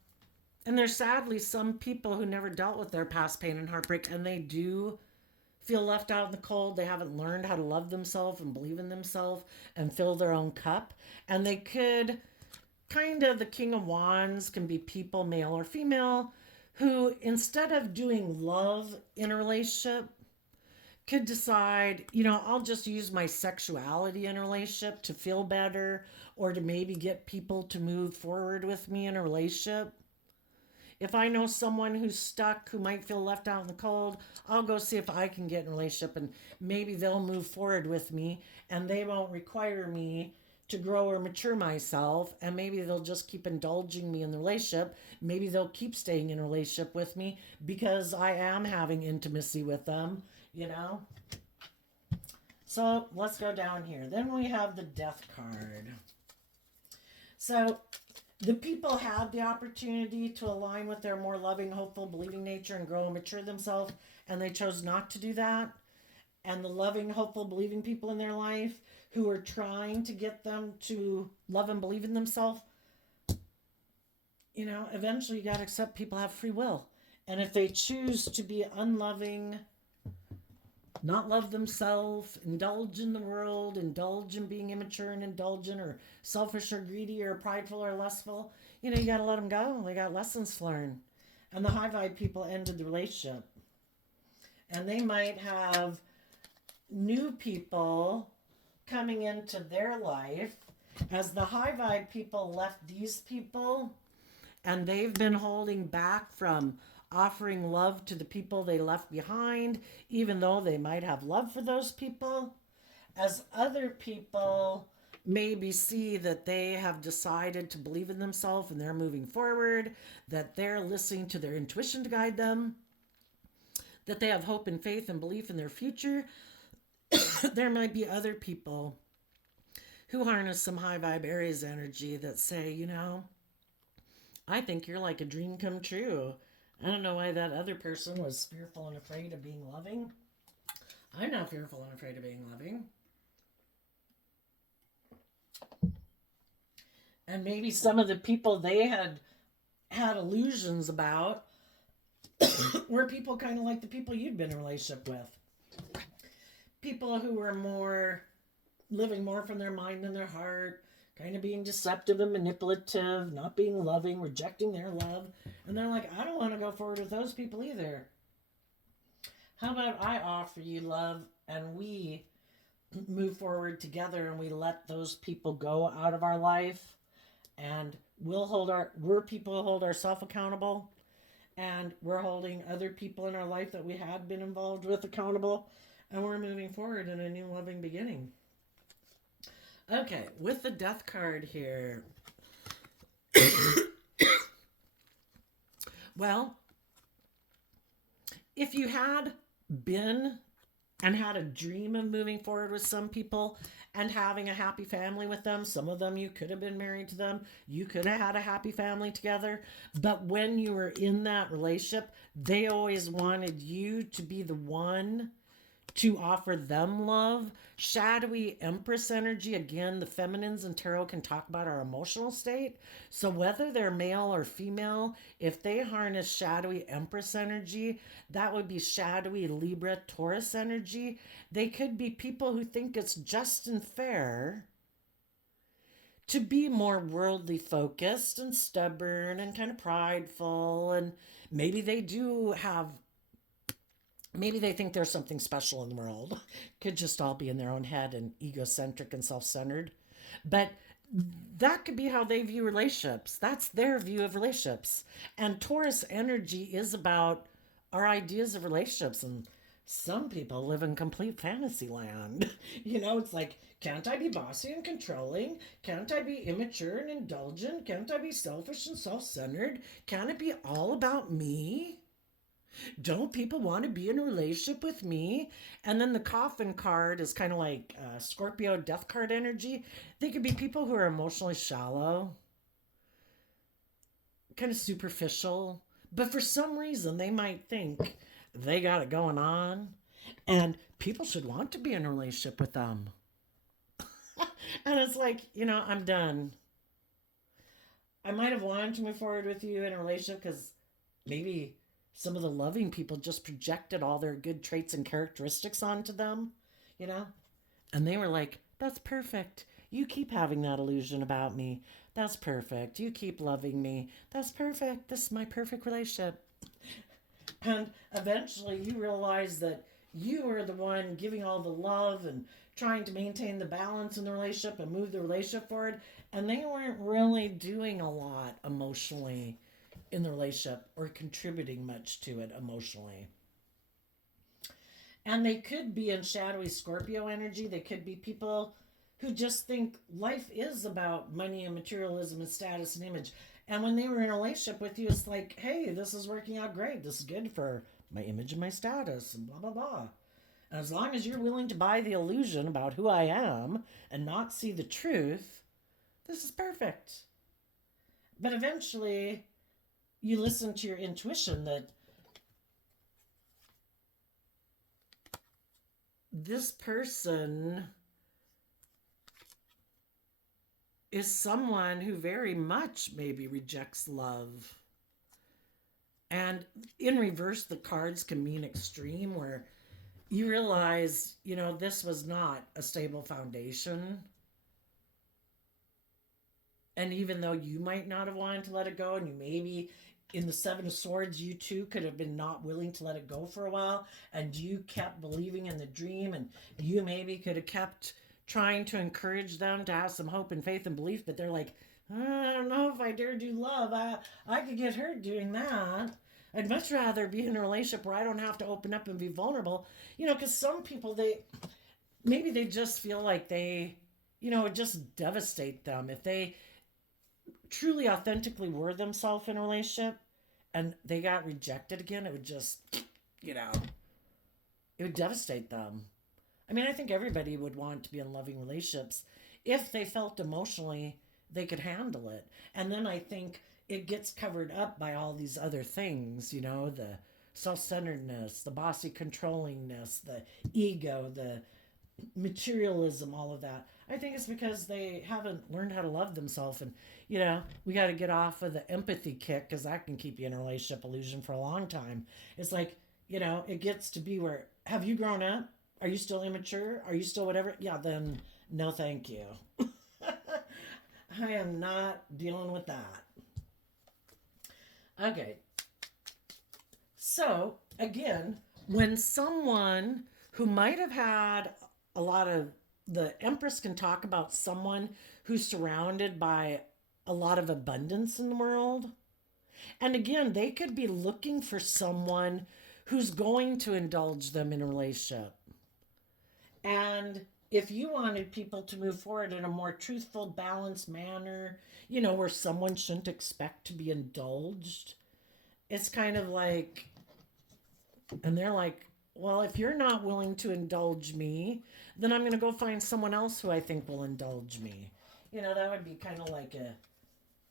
and there's sadly some people who never dealt with their past pain and heartbreak, and they do feel left out in the cold. They haven't learned how to love themselves and believe in themselves and fill their own cup. And they could kind of, the King of Wands can be people, male or female, who instead of doing love in a relationship, could decide, I'll just use my sexuality in a relationship to feel better or to maybe get people to move forward with me in a relationship. If I know someone who's stuck, who might feel left out in the cold, I'll go see if I can get in a relationship and maybe they'll move forward with me and they won't require me to grow or mature myself, and maybe they'll just keep indulging me in the relationship. Maybe they'll keep staying in a relationship with me because I am having intimacy with them. So let's go down here. Then we have the Death card. So the people had the opportunity to align with their more loving, hopeful, believing nature and grow and mature themselves, and they chose not to do that. And the loving, hopeful, believing people in their life who are trying to get them to love and believe in themselves, eventually you got to accept people have free will. And if they choose to be unloving, not love themselves, indulge in the world, indulge in being immature and indulgent or selfish or greedy or prideful or lustful, you got to let them go. They got lessons to learn. And the high vibe people ended the relationship. And they might have new people coming into their life as the high vibe people left these people, and they've been holding back from offering love to the people they left behind, even though they might have love for those people. As other people maybe see that they have decided to believe in themselves and they're moving forward, that they're listening to their intuition to guide them, that they have hope and faith and belief in their future, there might be other people who harness some high vibe Aries energy that say, I think you're like a dream come true. I don't know why that other person was fearful and afraid of being loving. I'm not fearful and afraid of being loving. And maybe some of the people they had illusions about were people kind of like the people you'd been in a relationship with. People who were more living more from their mind than their heart, kind of being deceptive and manipulative, not being loving, rejecting their love. And they're like, I don't want to go forward with those people either. How about I offer you love and we move forward together and we let those people go out of our life, and we're people who hold ourselves accountable, and we're holding other people in our life that we had been involved with accountable, and we're moving forward in a new loving beginning. Okay, with the death card here. Well, if you had been and had a dream of moving forward with some people and having a happy family with them, some of them you could have been married to them, you could have had a happy family together, but when you were in that relationship, they always wanted you to be the one to offer them love. Shadowy Empress energy, again, the feminines in tarot can talk about our emotional state. So, whether they're male or female, if they harness shadowy Empress energy, that would be shadowy Libra Taurus energy. They could be people who think it's just and fair to be more worldly focused and stubborn and kind of prideful. And maybe they do have, maybe they think there's something special in the world. Could just all be in their own head and egocentric and self-centered. But that could be how they view relationships. That's their view of relationships. And Taurus energy is about our ideas of relationships. And some people live in complete fantasy land. It's like, can't I be bossy and controlling? Can't I be immature and indulgent? Can't I be selfish and self centered? Can it be all about me? Don't people want to be in a relationship with me? And then the coffin card is kind of like Scorpio death card energy. They could be people who are emotionally shallow, kind of superficial, but for some reason they might think they got it going on and people should want to be in a relationship with them. And it's like, I'm done. I might have wanted to move forward with you in a relationship because maybe some of the loving people just projected all their good traits and characteristics onto them, you know? And they were like, that's perfect. You keep having that illusion about me. That's perfect. You keep loving me. That's perfect. This is my perfect relationship. And eventually you realize that you are the one giving all the love and trying to maintain the balance in the relationship and move the relationship forward. And they weren't really doing a lot emotionally in the relationship or contributing much to it emotionally. And they could be in shadowy Scorpio energy. They could be people who just think life is about money and materialism and status and image. And when they were in a relationship with you, it's like, hey, this is working out great. This is good for my image and my status and blah, blah, blah. And as long as you're willing to buy the illusion about who I am and not see the truth, this is perfect. But eventually, you listen to your intuition that this person is someone who very much maybe rejects love. And in reverse, the cards can mean extreme, where you realize, this was not a stable foundation. And even though you might not have wanted to let it go, and you maybe in the Seven of Swords, you too could have been not willing to let it go for a while, and you kept believing in the dream, and you maybe could have kept trying to encourage them to have some hope and faith and belief, but they're like, I don't know if I dare do love. I could get hurt doing that. I'd much rather be in a relationship where I don't have to open up and be vulnerable. Because some people, they just feel like it would just devastate them if they truly authentically were themselves in a relationship and they got rejected again. It would just, it would devastate them. I mean, I think everybody would want to be in loving relationships if they felt emotionally they could handle it. And then I think it gets covered up by all these other things, the self-centeredness, the bossy controllingness, the ego, the materialism, all of that. I think it's because they haven't learned how to love themselves. And, we got to get off of the empathy kick because that can keep you in a relationship illusion for a long time. It's like, it gets to be where, have you grown up? Are you still immature? Are you still whatever? Yeah, then no, thank you. I am not dealing with that. Okay. So, again, when someone who might have had a lot of, the Empress can talk about someone who's surrounded by a lot of abundance in the world. And again, they could be looking for someone who's going to indulge them in a relationship. And if you wanted people to move forward in a more truthful, balanced manner, where someone shouldn't expect to be indulged, it's kind of like, and they're like, well, if you're not willing to indulge me, then I'm going to go find someone else who I think will indulge me. That would be kind of like a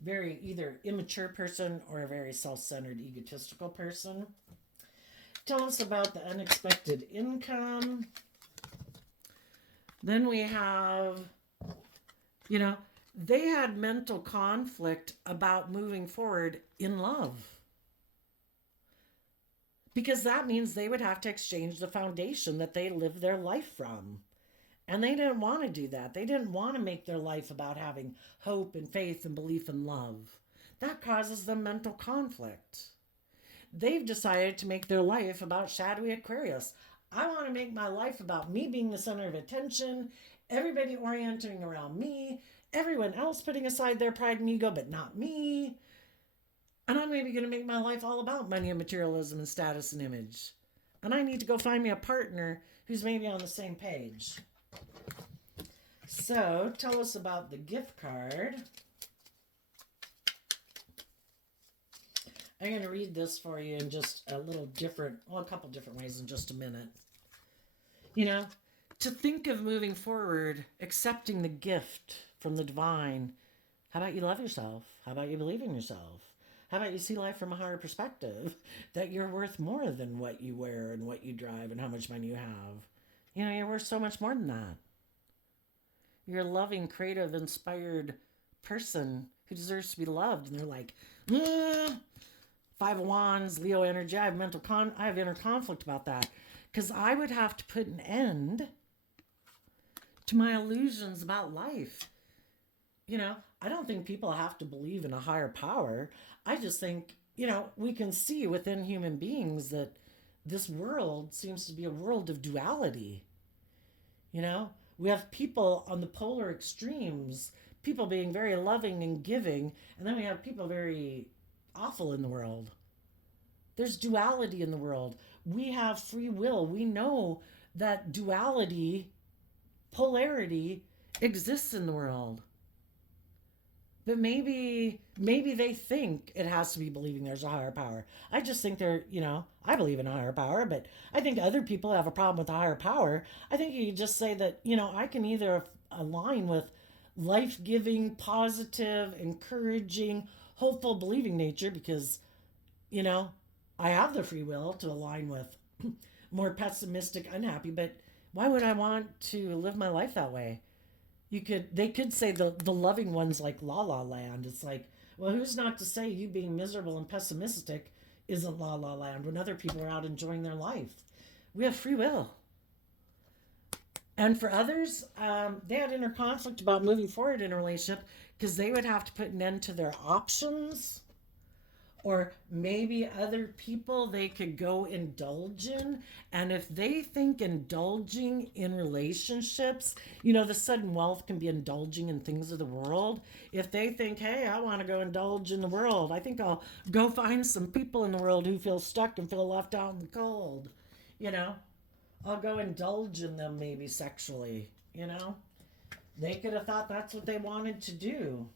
very either immature person or a very self centered, egotistical person. Tell us about the unexpected income. Then we have, you know, they had mental conflict about moving forward in love. Because that means they would have to exchange the foundation that they live their life from. And they didn't want to do that. They didn't want to make their life about having hope and faith and belief in love. That causes them mental conflict. They've decided to make their life about shadowy Aquarius. I want to make my life about me being the center of attention, everybody orienting around me, everyone else putting aside their pride and ego, but not me. And I'm maybe going to make my life all about money and materialism and status and image. And I need to go find me a partner who's maybe on the same page. So, tell us about the gift card. I'm going to read this for you in just a couple different ways in just a minute. To think of moving forward, accepting the gift from the divine. How about you love yourself? How about you believe in yourself? How about you see life from a higher perspective? That you're worth more than what you wear and what you drive and how much money you have. You're worth so much more than that. You're a loving, creative, inspired person who deserves to be loved. And they're like, Five of Wands, Leo energy. I have inner conflict about that. Because I would have to put an end to my illusions about life. I don't think people have to believe in a higher power. I just think, we can see within human beings that this world seems to be a world of duality. We have people on the polar extremes, people being very loving and giving, and then we have people very awful in the world. There's duality in the world. We have free will. We know that duality, polarity exists in the world. But maybe they think it has to be believing there's a higher power. I just think I believe in a higher power, but I think other people have a problem with a higher power. I think you could just say that, I can either align with life-giving, positive, encouraging, hopeful, believing nature because, I have the free will to align with more pessimistic, unhappy, but why would I want to live my life that way? They could say the loving ones like La La Land. It's like, well, who's not to say you being miserable and pessimistic isn't La La Land when other people are out enjoying their life? We have free will. And for others, they had inner conflict about moving forward in a relationship because they would have to put an end to their options. Or maybe other people they could go indulge in. And if they think indulging in relationships, the sudden wealth can be indulging in things of the world. If they think, hey, I want to go indulge in the world, I think I'll go find some people in the world who feel stuck and feel left out in the cold. I'll go indulge in them maybe sexually. They could have thought that's what they wanted to do.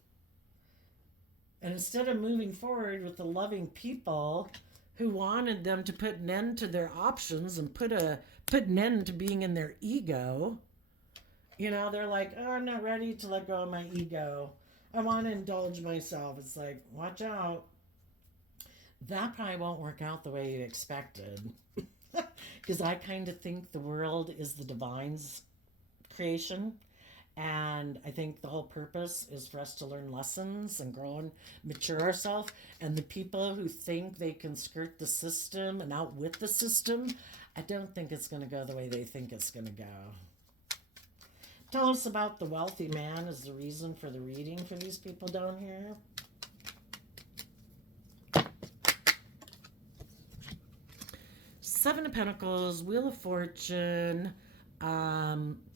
And instead of moving forward with the loving people who wanted them to put an end to their options and put an end to being in their ego, they're like, oh, I'm not ready to let go of my ego. I want to indulge myself. It's like, watch out. That probably won't work out the way you expected. Because I kind of think the world is the divine's creation. And I think the whole purpose is for us to learn lessons and grow and mature ourselves. And the people who think they can skirt the system and outwit the system, I don't think it's going to go the way they think it's going to go. Tell us about the wealthy man as the reason for the reading for these people down here. Seven of Pentacles, Wheel of Fortune,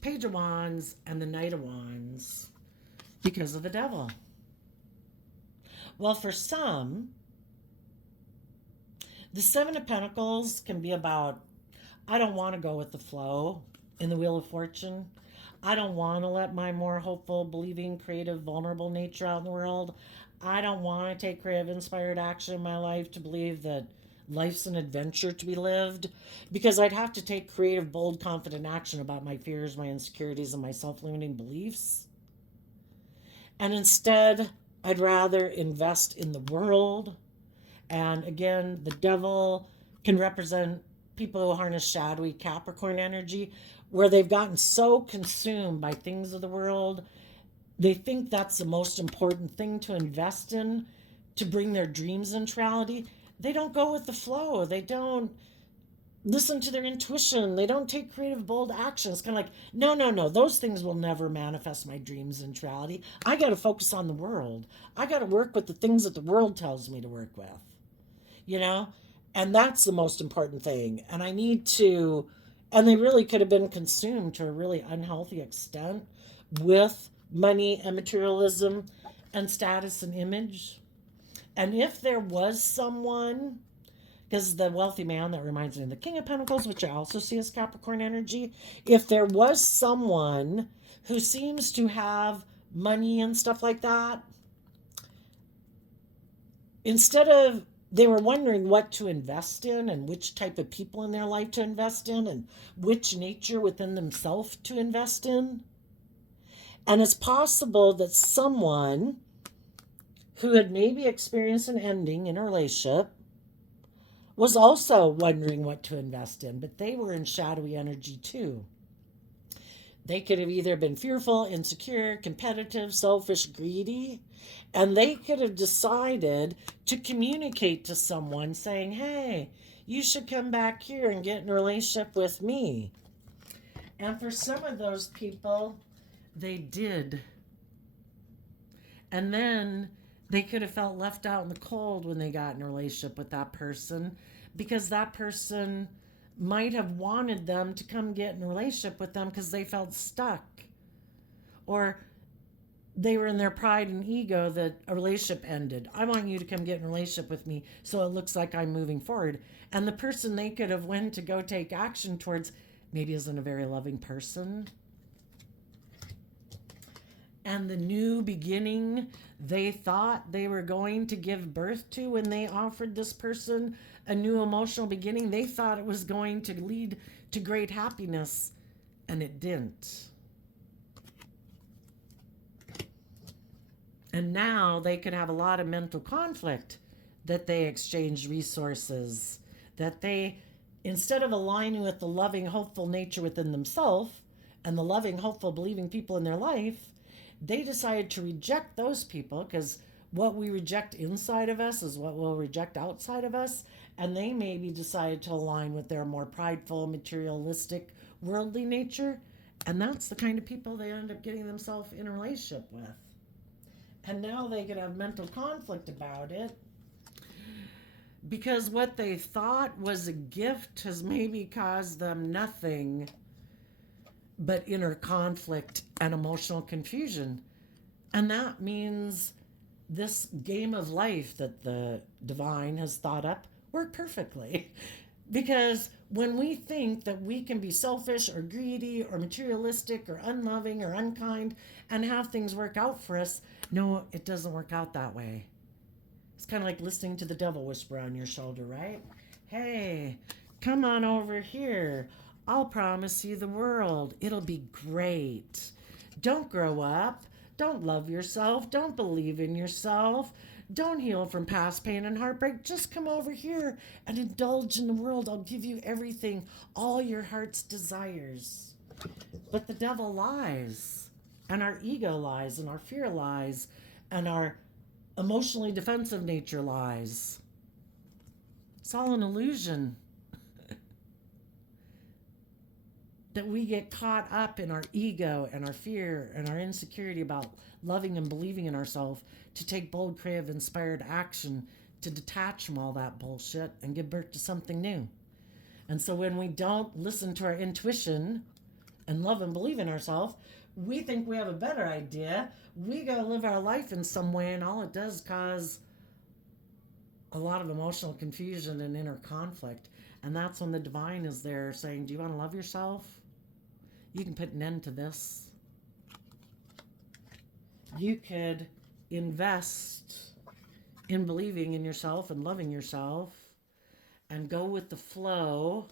Page of Wands, and the Knight of Wands because of the devil. Well, for some, The Seven of Pentacles can be about, I don't want to go with the flow in the Wheel of Fortune. I don't want to let my more hopeful, believing, creative, vulnerable nature out in the world. I don't want to take creative, inspired action in my life to believe that life's an adventure to be lived, because I'd have to take creative, bold, confident action about my fears, my insecurities, and my self limiting beliefs. And instead, I'd rather invest in the world. And again, the devil can represent people who harness shadowy Capricorn energy, where they've gotten so consumed by things of the world, they think that's the most important thing to invest in to bring their dreams into reality. They don't go with the flow. They don't listen to their intuition. They don't take creative, bold action. It's kind of like, no, no, no, those things will never manifest my dreams in reality. I got to focus on the world. I got to work with the things that the world tells me to work with, you know? And that's the most important thing. And I need to, and they really could have been consumed to a really unhealthy extent with money and materialism and status and image. And if there was someone, because the wealthy man, that reminds me of the King of Pentacles, which I also see as Capricorn energy. If there was someone who seems to have money and stuff like that, instead of, they were wondering what to invest in and which type of people in their life to invest in and which nature within themselves to invest in. And it's possible that someone who had maybe experienced an ending in a relationship was also wondering what to invest in, but they were in shadowy energy too. They could have either been fearful, insecure, competitive, selfish, greedy, and they could have decided to communicate to someone saying, hey, you should come back here and get in a relationship with me. And for some of those people, they did. And then they could have felt left out in the cold when they got in a relationship with that person, because that person might have wanted them to come get in a relationship with them because they felt stuck. Or they were in their pride and ego that a relationship ended. I want you to come get in a relationship with me so it looks like I'm moving forward. And the person they could have went to go take action towards maybe isn't a very loving person. And the new beginning they thought they were going to give birth to when they offered this person a new emotional beginning, they thought it was going to lead to great happiness, and it didn't. And now they could have a lot of mental conflict that they exchanged resources, that they, instead of aligning with the loving, hopeful nature within themselves and the loving, hopeful, believing people in their life, they decided to reject those people, because what we reject inside of us is what we'll reject outside of us. And they maybe decided to align with their more prideful, materialistic, worldly nature. And that's the kind of people they end up getting themselves in a relationship with. And now they could have mental conflict about it, because what they thought was a gift has maybe caused them nothing but inner conflict and emotional confusion. And that means this game of life that the divine has thought up worked perfectly. Because when we think that we can be selfish or greedy or materialistic or unloving or unkind and have things work out for us, no, it doesn't work out that way. It's kind of like listening to the devil whisper on your shoulder, right? Hey, come on over here. I'll promise you the world. It'll be great. Don't grow up. Don't love yourself. Don't believe in yourself. Don't heal from past pain and heartbreak. Just come over here and indulge in the world. I'll give you everything, all your heart's desires. But the devil lies, and our ego lies, and our fear lies, and our emotionally defensive nature lies. It's all an illusion. That we get caught up in our ego and our fear and our insecurity about loving and believing in ourselves to take bold, creative, inspired action to detach from all that bullshit and give birth to something new. And so when we don't listen to our intuition and love and believe in ourselves, we think we have a better idea. We go live our life in some way, and all it does cause a lot of emotional confusion and inner conflict. And that's when the divine is there saying, do you want to love yourself? You can put an end to this. You could invest in believing in yourself and loving yourself and go with the flow.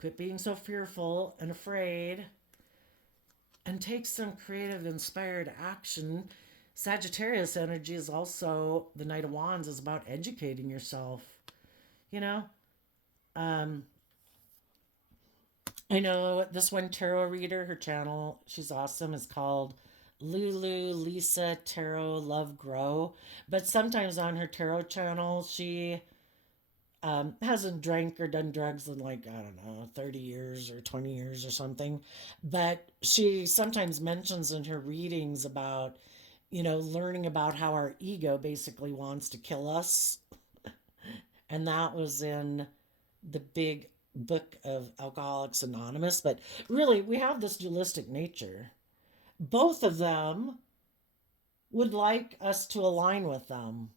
Quit being so fearful and afraid and take some creative, inspired action. Sagittarius energy is also the Knight of Wands, is about educating yourself. You know, I know this one tarot reader, her channel, she's awesome, is called Lulu Lisa Tarot Love Grow. But sometimes on her tarot channel, she hasn't drank or done drugs in like, I don't know, 30 years or 20 years or something. But she sometimes mentions in her readings about, learning about how our ego basically wants to kill us. And that was in the big book of Alcoholics Anonymous. But really, we have this dualistic nature. Both of them would like us to align with them.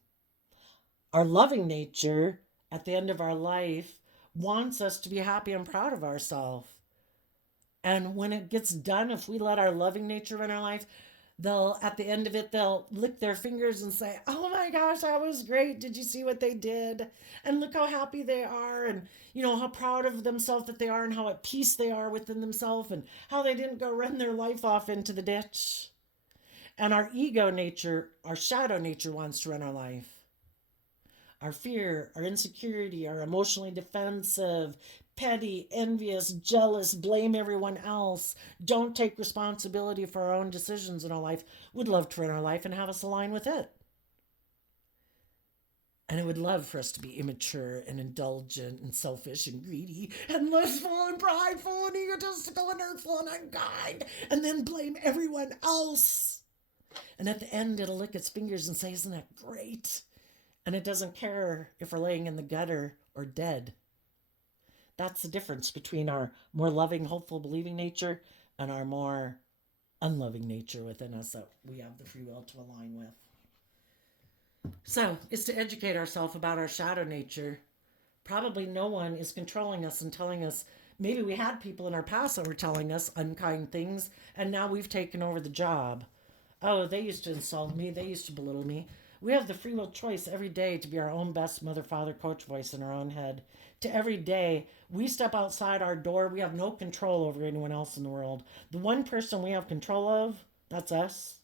Our loving nature at the end of our life wants us to be happy and proud of ourselves. And when it gets done, if we let our loving nature in our life, they'll, at the end of it, they'll lick their fingers and say, oh my gosh, that was great. Did you see what they did? And look how happy they are. And, how proud of themselves that they are and how at peace they are within themselves and how they didn't go run their life off into the ditch. And our ego nature, our shadow nature wants to run our life. Our fear, our insecurity, our emotionally defensive, petty, envious, jealous, blame everyone else, don't take responsibility for our own decisions in our life, would love to run our life and have us align with it. And it would love for us to be immature and indulgent and selfish and greedy and lustful and prideful and egotistical and hurtful and unkind, and then blame everyone else. And at the end, it'll lick its fingers and say, isn't that great? And it doesn't care if we're laying in the gutter or dead. That's the difference between our more loving, hopeful, believing nature and our more unloving nature within us that we have the free will to align with. So it's to educate ourselves about our shadow nature. Probably no one is controlling us and telling us, maybe we had people in our past that were telling us unkind things, and now we've taken over the job. Oh, they used to insult me. They used to belittle me. We have the free will choice every day to be our own best mother, father, coach voice in our own head. To every day, we step outside our door. We have no control over anyone else in the world. The one person we have control of, that's us.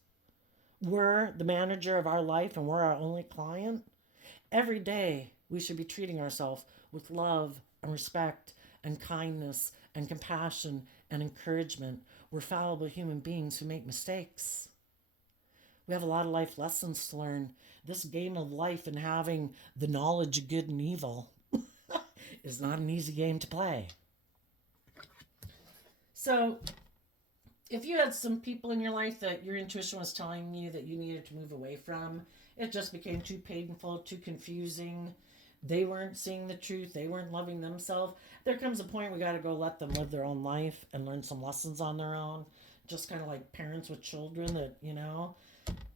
We're the manager of our life and we're our only client. Every day, we should be treating ourselves with love and respect and kindness and compassion and encouragement. We're fallible human beings who make mistakes. We have a lot of life lessons to learn. This game of life and having the knowledge of good and evil is not an easy game to play. So, if you had some people in your life that your intuition was telling you that you needed to move away from, it just became too painful, too confusing. They weren't seeing the truth. They weren't loving themselves. There comes a point we got to go let them live their own life and learn some lessons on their own. Just kind of like parents with children that,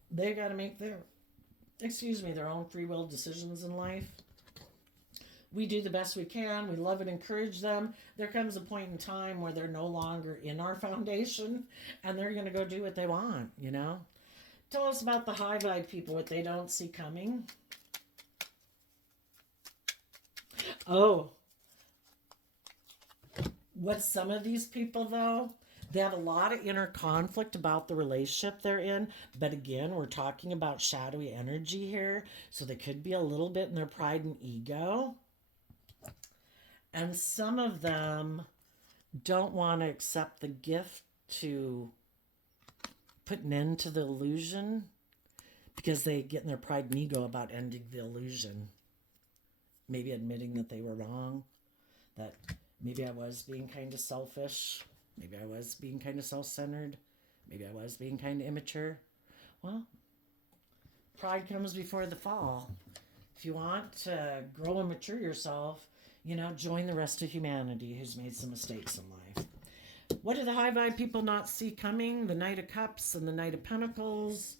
they got to make their own free will decisions in life. We do the best we can. We love and encourage them. There comes a point in time where they're no longer in our foundation and they're going to go do what they want, Tell us about the high vibe people, what they don't see coming. Oh, what some of these people, though, they have a lot of inner conflict about the relationship they're in. But again, we're talking about shadowy energy here. So they could be a little bit in their pride and ego. And some of them don't want to accept the gift to put an end to the illusion because they get in their pride and ego about ending the illusion. Maybe admitting that they were wrong, that maybe I was being kind of selfish. Maybe I was being kind of self-centered. Maybe I was being kind of immature. Well, pride comes before the fall. If you want to grow and mature yourself, join the rest of humanity who's made some mistakes in life. What do the high vibe people not see coming? The Knight of Cups and the Knight of Pentacles,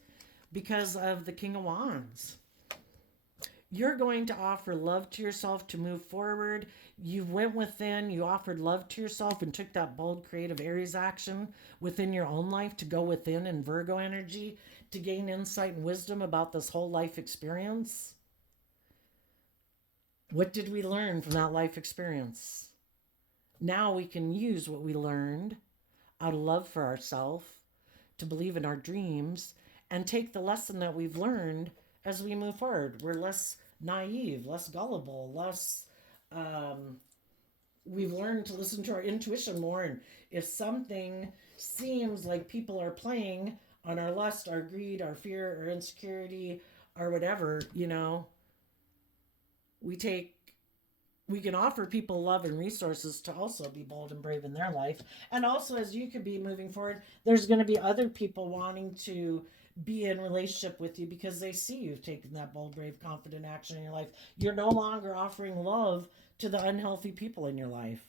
because of the King of Wands. You're going to offer love to yourself to move forward. You went within, you offered love to yourself and took that bold, creative Aries action within your own life to go within in Virgo energy to gain insight and wisdom about this whole life experience. What did we learn from that life experience? Now we can use what we learned out of love for ourselves to believe in our dreams and take the lesson that we've learned as we move forward. We're less naive, less gullible, less. Um, we've learned to listen to our intuition more. And if something seems like people are playing on our lust, our greed, our fear, our insecurity, or whatever, we take we can offer people love and resources to also be bold and brave in their life. And also, as you could be moving forward, there's going to be other people wanting to be in relationship with you because they see you've taken that bold, brave, confident action in your life. You're no longer offering love to the unhealthy people in your life.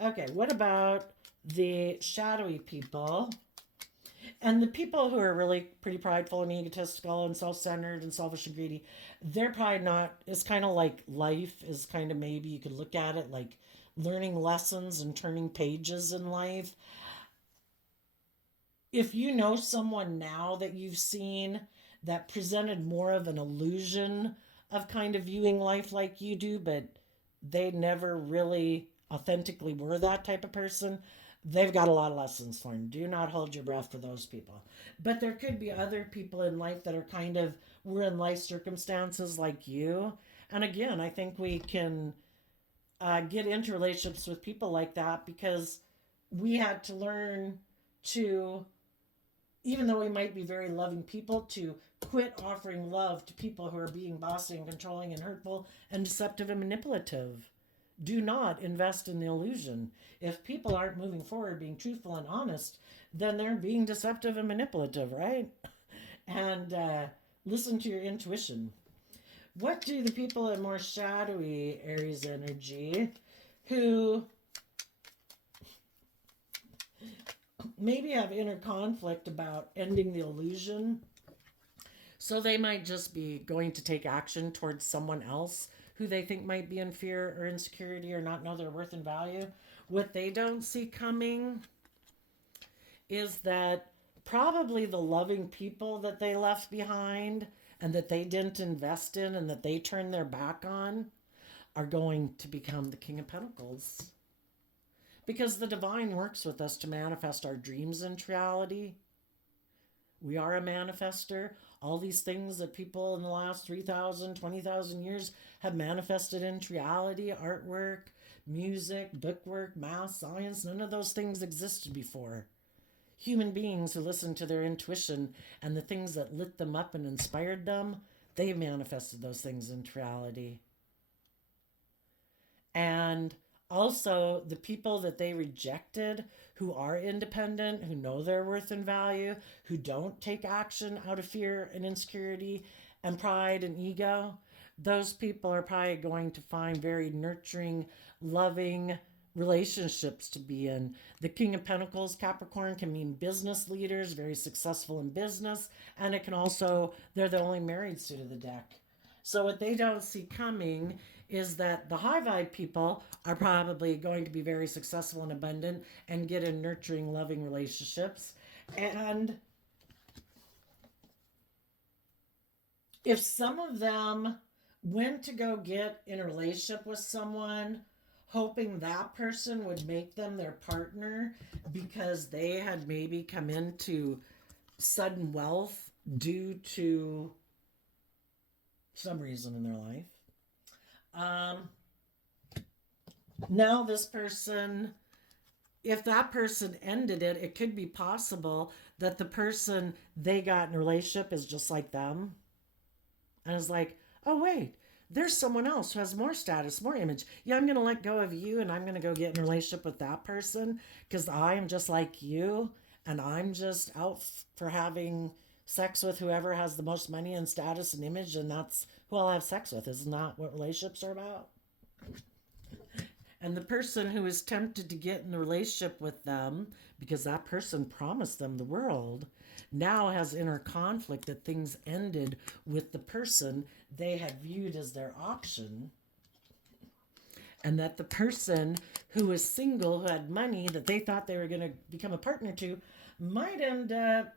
Okay, what about the shadowy people? And the people who are really pretty prideful and egotistical and self-centered and selfish and greedy, they're probably not. It's kind of like life is kind of, maybe you could look at it like learning lessons and turning pages in life. If you know someone now that you've seen that presented more of an illusion of kind of viewing life like you do, but they never really authentically were that type of person, they've got a lot of lessons for them. Do not hold your breath for those people. But there could be other people in life that are kind of, were in life circumstances like you. And again, I think we can get into relationships with people like that because we had to learn to, even though we might be very loving people, to quit offering love to people who are being bossy and controlling and hurtful and deceptive and manipulative. Do not invest in the illusion. If people aren't moving forward being truthful and honest, then they're being deceptive and manipulative, right? And listen to your intuition. What do the people in more shadowy Aries energy who maybe have inner conflict about ending the illusion? So they might just be going to take action towards someone else who they think might be in fear or insecurity or not know their worth and value. What they don't see coming is that probably the loving people that they left behind and that they didn't invest in and that they turned their back on are going to become the King of Pentacles. Because the divine works with us to manifest our dreams into reality. We are a manifester. All these things that people in the last 3,000, 20,000 years have manifested into reality, artwork, music, bookwork, math, science, none of those things existed before. Human beings who listened to their intuition and the things that lit them up and inspired them, they manifested those things into reality. And also, the people that they rejected, who are independent, who know their worth and value, who don't take action out of fear and insecurity and pride and ego, those people are probably going to find very nurturing, loving relationships to be in. The King of Pentacles, Capricorn, can mean business leaders, very successful in business, and it can also, they're the only married suit of the deck. So what they don't see coming is that the high vibe people are probably going to be very successful and abundant and get in nurturing, loving relationships. And if some of them went to go get in a relationship with someone hoping that person would make them their partner because they had maybe come into sudden wealth due to some reason in their life. Now this person, if that person ended it, it could be possible that the person they got in a relationship is just like them. And it's like, oh wait, there's someone else who has more status, more image. Yeah, I'm going to let go of you and I'm going to go get in a relationship with that person because I am just like you and I'm just out for having sex with whoever has the most money and status and image, and that's who I'll have sex with. Isn't that what relationships are about? And the person who is tempted to get in the relationship with them because that person promised them the world now has inner conflict that things ended with the person they had viewed as their option, and that the person who was single, who had money that they thought they were going to become a partner to, might end up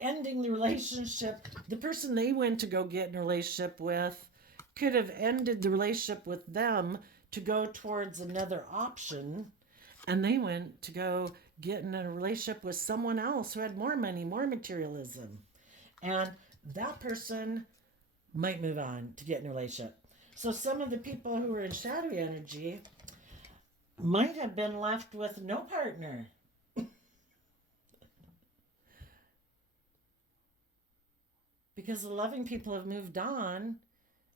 ending the relationship. The person they went to go get in a relationship with could have ended the relationship with them to go towards another option, and they went to go get in a relationship with someone else who had more money, more materialism, and that person might move on to get in a relationship. So some of the people who were in shadowy energy might have been left with no partner because the loving people have moved on,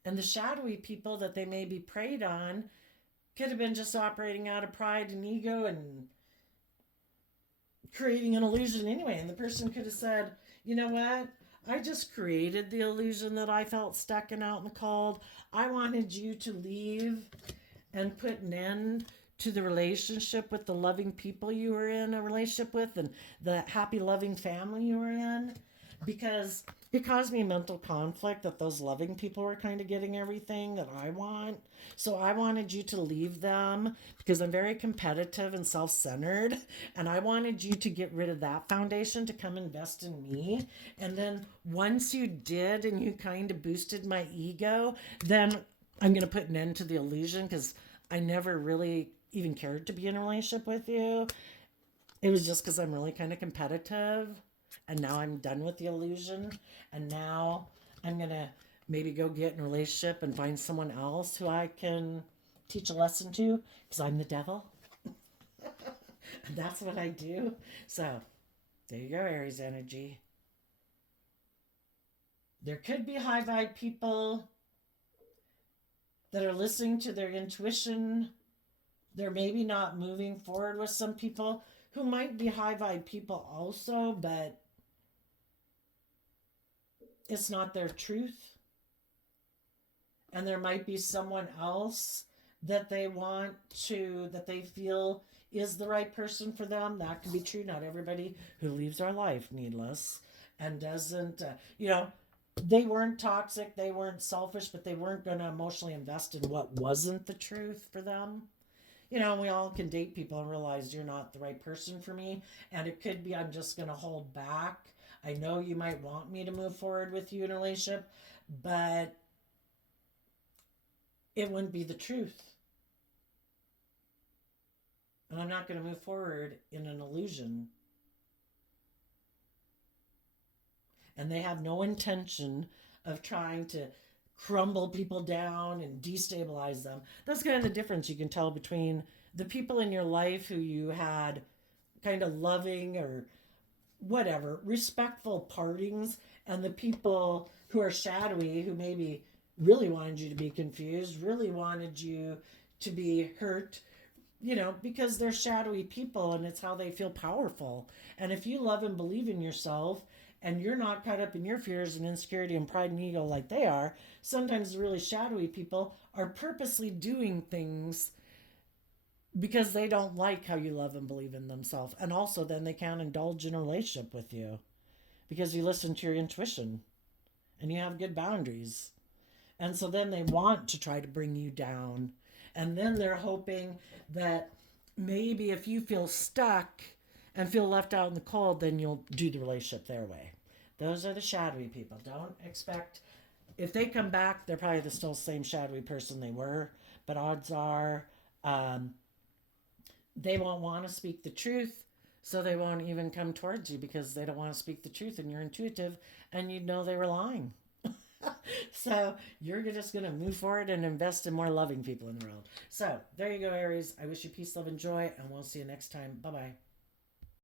and the shadowy people that they may be preyed on could have been just operating out of pride and ego and creating an illusion anyway. And the person could have said, you know what? I just created the illusion that I felt stuck and out in the cold. I wanted you to leave and put an end to the relationship with the loving people you were in a relationship with and the happy, loving family you were in, because it caused me mental conflict that those loving people were kind of getting everything that I want. So I wanted you to leave them because I'm very competitive and self centered. And I wanted you to get rid of that foundation to come invest in me. And then once you did and you kind of boosted my ego, then I'm going to put an end to the illusion because I never really even cared to be in a relationship with you. It was just because I'm really kind of competitive. And now I'm done with the illusion. And now I'm going to maybe go get in a relationship and find someone else who I can teach a lesson to because I'm the devil. And that's what I do. So there you go, Aries energy. There could be high vibe people that are listening to their intuition. They're maybe not moving forward with some people who might be high vibe people also, but it's not their truth. And there might be someone else that they want to, that they feel is the right person for them. That can be true. Not everybody who leaves our life needless and doesn't, they weren't toxic, they weren't selfish, but they weren't going to emotionally invest in what wasn't the truth for them. We all can date people and realize you're not the right person for me. And it could be I'm just going to hold back. I know you might want me to move forward with you in a relationship, but it wouldn't be the truth. And I'm not going to move forward in an illusion. And they have no intention of trying to crumble people down and destabilize them. That's kind of the difference you can tell between the people in your life who you had kind of loving or whatever, respectful partings, and the people who are shadowy, who maybe really wanted you to be confused, really wanted you to be hurt, because they're shadowy people and it's how they feel powerful. And if you love and believe in yourself and you're not caught up in your fears and insecurity and pride and ego like they are, sometimes the really shadowy people are purposely doing things because they don't like how you love and believe in themselves. And also, then they can't indulge in a relationship with you because you listen to your intuition and you have good boundaries. And so then they want to try to bring you down. And then they're hoping that maybe if you feel stuck and feel left out in the cold, then you'll do the relationship their way. Those are the shadowy people. Don't expect, if they come back, they're probably the still same shadowy person they were. But odds are they won't want to speak the truth. So they won't even come towards you because they don't want to speak the truth and you're intuitive and you know they were lying. So you're just going to move forward and invest in more loving people in the world. So there you go, Aries. I wish you peace, love, and joy, and we'll see you next time. Bye bye.